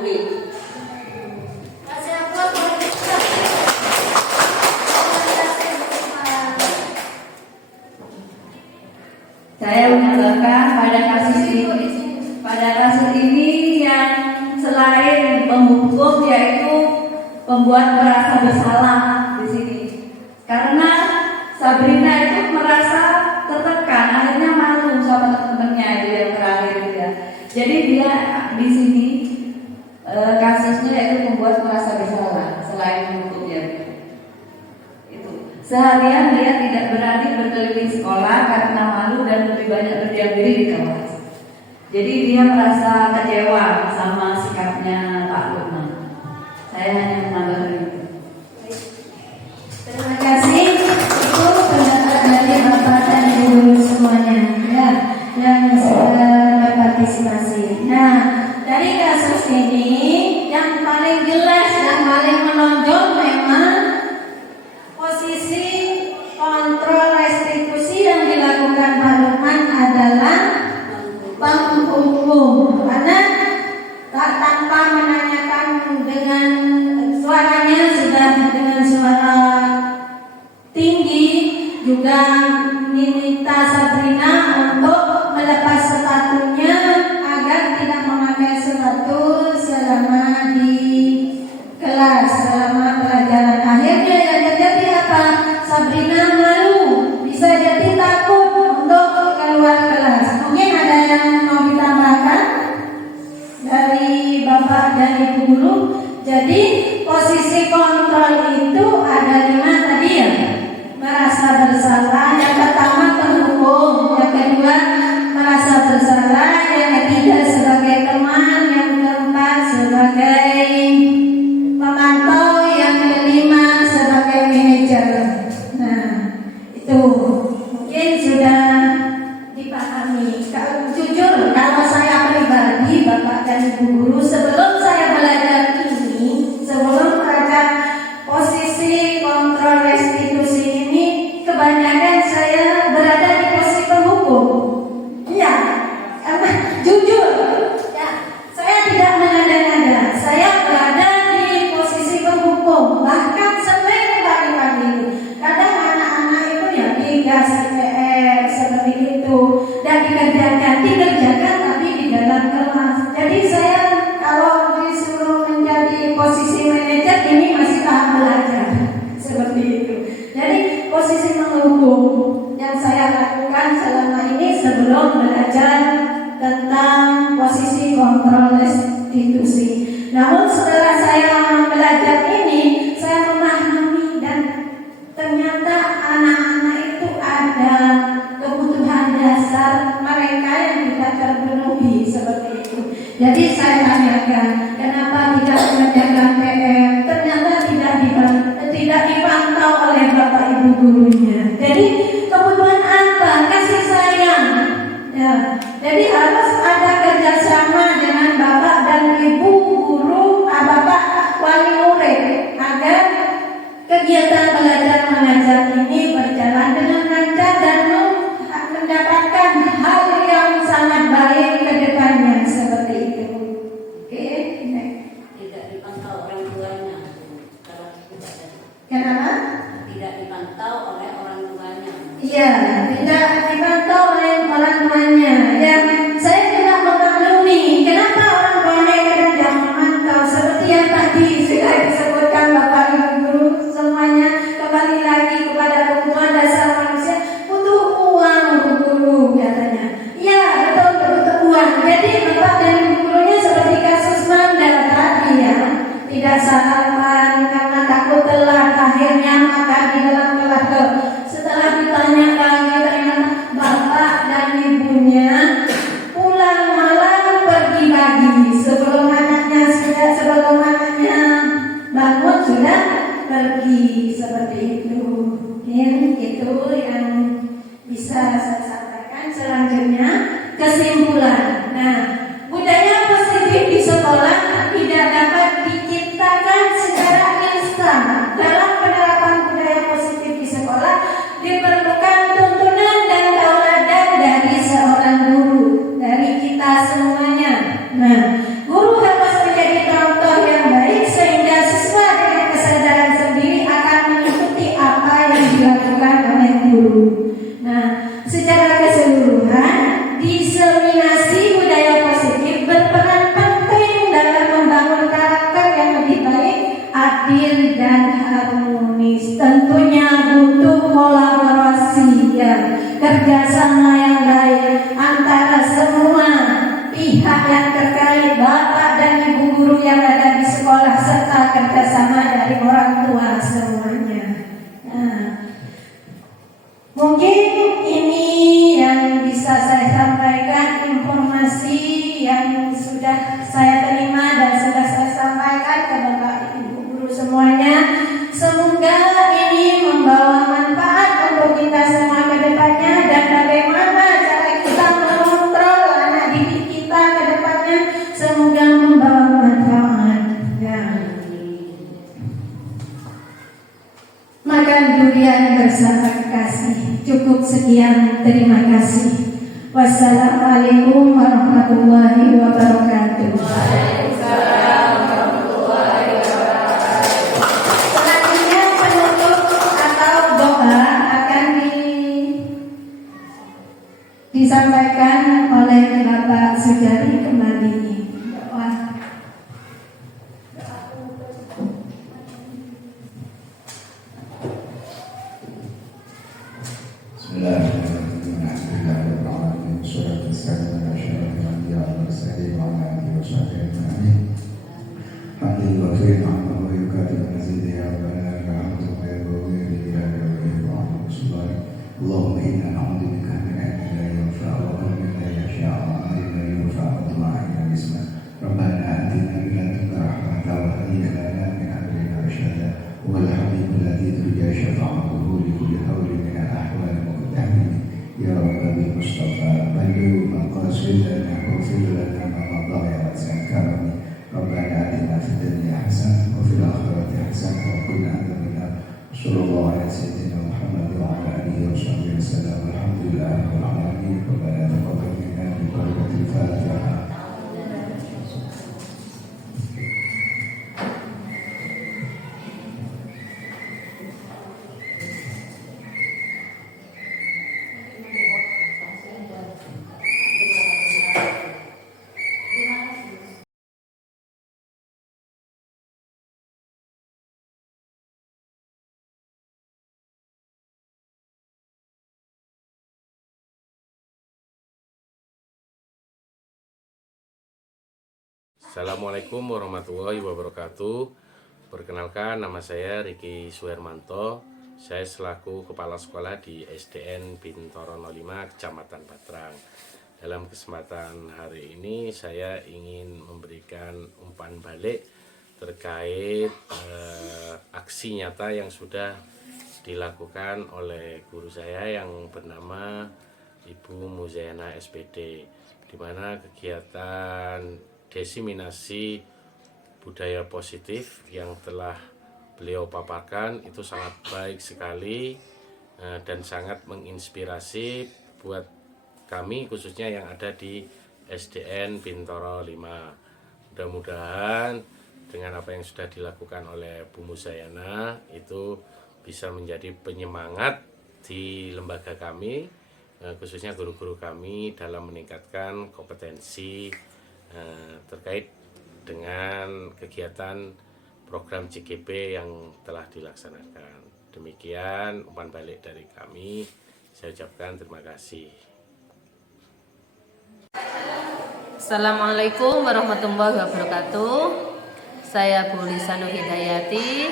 Saya menambahkan pada kasus ini yang selain menghukum yaitu membuat merasa bersalah di sini. Karena Sabrina itu merasa tertekan, akhirnya malu sama teman-temannya itu yang terakhir ya. Jadi dia di sini kasusnya yaitu membuat merasa bersalah selain menghukumnya. Seharian dia tidak berani berkeliling sekolah karena malu dan lebih banyak berdiam diri di kelas. Jadi dia merasa kecewa sama sikapnya Pak Lukman. Saya hanya menambahkan itu. Terima kasih. Itu pendapat dari Bapak dan Ibu semuanya ya, yang sudah berpartisipasi. Nah, dari kasus ini yang paling jelas, yang paling menonjol memang posisi kontrol restitusi yang dilakukan Pak Lukman adalah penghukum, karena tanpa menanyakan dengan suaranya sudah dengan suara tinggi juga meminta Sabrina untuk melepas sepatunya agar tidak memakai sepatu selama di kelas, selama pelajaran. Akhirnya yang terjadi apa? Sabrina malu, bisa jadi takut untuk keluar kelas. Mungkin ada yang mau ditambahkan dari Bapak dan Ibu guru. Jadi posisi kontrol itu ada 5 tadi ya. Merasa bersalah, yang pertama terhukum, yang kedua merasa bersalah, yang ketiga sebagai teman, yang keempat sebagai pemantau, yang kelima sebagai manajer. Nah, itu mungkin sudah dipahami. Jujur, kalau saya pribadi, Bapak dan Ibu guru, sebelum saya belajar ini, sebelum ada posisi kontrol restitusi ini, kebanyakan saya berada di posisi penghukum. Iya, karena jujur, ya, saya tidak mengada-ngada. Saya berada di posisi penghukum, bahkan sering pagi-pagi. Kadang anak-anak itu ya dikasih PR seperti itu dan dikerjakan tapi di dalam kelas. Jadi saya kalau disuruh menjadi posisi manajer ini masih tahap belajar seperti itu. Jadi posisi menghukum yang saya lakukan selama ini sebelum belajar tentang posisi kontrol restitusi. Namun setelah saya belajar ini, saya memahami dan ternyata anak-anak itu ada kebutuhan dasar mereka yang tidak terpenuhi seperti itu. Jadi saya tanyakan, kenapa tidak mengerjakan PR? Ternyata tidak dipantau oleh Bapak Ibu gurunya. Jadi kebutuhan apa? Kasih sayang. Ya. Jadi harus ada kerjasama dengan Bapak dan Ibu guru, Bapak wali murid agar kegiatan belajar mengajar ini berjalan dengan lancar dan mendapatkan hal yang sangat baik ke depannya seperti itu. Oke, Tidak dipantau orang tuanya. Kalau tidak ada. kenapa? Tidak dipantau oleh orang tuanya. Iya, tidak dipantau oleh orang tuanya. Ya, saya tidak memaklumi kenapa orang tuanya kadang tidak memantau seperti yang tadi sudah berasa harapan karena takut telat. Akhirnya maka di dalam keluarga setelah ditanya lagi ternyata bapak dan ibunya pulang malam pergi pagi sebelum anaknya bangun sudah pergi, seperti itu. Mungkin itu yang bisa saya sampaikan. Selanjutnya kesimpulan. Nah, budaya positif di sekolah tidak dapat diciptakan secara instan. Dalam penerapan budaya positif di sekolah diperlukan tuntunan dan tauladan dari seorang guru, dari kita semuanya. Nah, guru harus menjadi contoh yang baik sehingga sesuai dengan kesadaran sendiri akan mengikuti apa yang dilakukan oleh guru. Nah, secara keseluruhan diseminasi budaya positif berperan penting dalam membangun karakter yang lebih baik, adil dan harmonis. Tentunya butuh kolaborasi dan kerjasama yang baik antara semua pihak yang terkait, bapak dan ibu guru yang ada di sekolah serta kerjasama dari orang tua semuanya. Nah, mungkin ini yang bisa saya sampaikan, informasi yang sudah saya terima dan sudah saya sampaikan ke bapak ibu guru semuanya. Semoga ini membawa manfaat untuk kita semua ke depannya dan bagaimana cara kita mengontrol anak didik kita ke depannya. Semoga membawa manfaat. Makan durian bersama kekasih. Cukup sekian, terima kasih. Wassalamualaikum warahmatullahi wabarakatuh. Selanjutnya penutup atau doa akan disampaikan oleh Bapak Sujari kembali. Doa. Bismillahirrahmanirrahim. Wassalatu wassalamu ala asyrafil anbiya'i wal mursalin wa ala alihi wa sahbihi ajma'in. Hamdul wa fi'lan wa yukatil mazid ya rabbana rahmatu wa yarhamuna ya rabbi wa rahmatullahi. Allahumma inna na'udzubika min ilmin la yanfa'u wa ilmin la yashfa'u wa amalin la yurfa'u wa du'a'in la yusma'. Rabbana atina min ladunka rahmatan wa hayyi lana min amrina rashada. Wal habibul ladzi turja syafa'atuhu li kulli hawlin min al-ahwal muqtamin. Ya Rabbi Mustafa Bayu maqasidana wa fil lana ma madaya wa zakarani. Rabbana atina fid dunya hasanah wa fil akhirati hasanah wa qina adzabannar. Sallallahu ala sayyidina Muhammad wa ala alihi wa sahbihi wasallam. Alhamdulillahi rabbil alamin. Rabbana taqabbal minna bi barakatil Fatihah. Assalamualaikum warahmatullahi wabarakatuh. Perkenalkan, nama saya Riki Suhermanto. Saya selaku Kepala Sekolah di SDN Bintoro 05 Kecamatan Patrang. Dalam kesempatan hari ini saya ingin memberikan umpan balik terkait aksi nyata yang sudah dilakukan oleh guru saya yang bernama Ibu Muzayana SPD, di mana kegiatan desiminasi budaya positif yang telah beliau paparkan itu sangat baik sekali dan sangat menginspirasi buat kami khususnya yang ada di SDN Bintoro 5. Mudah-mudahan dengan apa yang sudah dilakukan oleh Bu Muzayana itu bisa menjadi penyemangat di lembaga kami, khususnya guru-guru kami dalam meningkatkan kompetensi terkait dengan kegiatan program CGP yang telah dilaksanakan. Demikian umpan balik dari kami. Saya ucapkan terima kasih. Assalamualaikum warahmatullahi wabarakatuh. Saya Bu Lisanur Hidayati,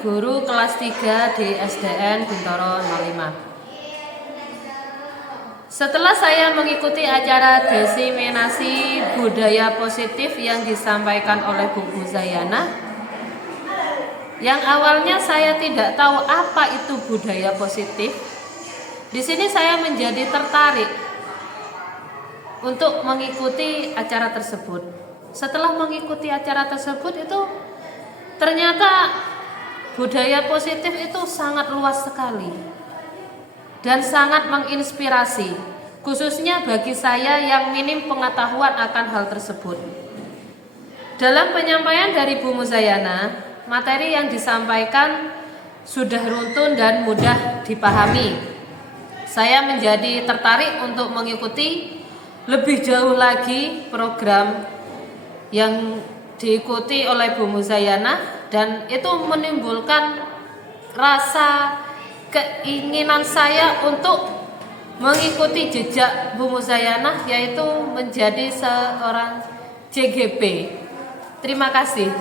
guru kelas 3 di SDN Bintoro 05. Setelah saya mengikuti acara diseminasi budaya positif yang disampaikan oleh Bu Muzayana, yang awalnya saya tidak tahu apa itu budaya positif, di sini saya menjadi tertarik untuk mengikuti acara tersebut. Setelah mengikuti acara tersebut itu ternyata budaya positif itu sangat luas sekali dan sangat menginspirasi, khususnya bagi saya yang minim pengetahuan akan hal tersebut. Dalam penyampaian dari Bu Muzayana, materi yang disampaikan sudah runtun dan mudah dipahami. Saya menjadi tertarik untuk mengikuti lebih jauh lagi program yang diikuti oleh Bu Muzayana, dan itu menimbulkan rasa keinginan saya untuk mengikuti jejak Bu Muzayana, yaitu menjadi seorang JGP. Terima kasih.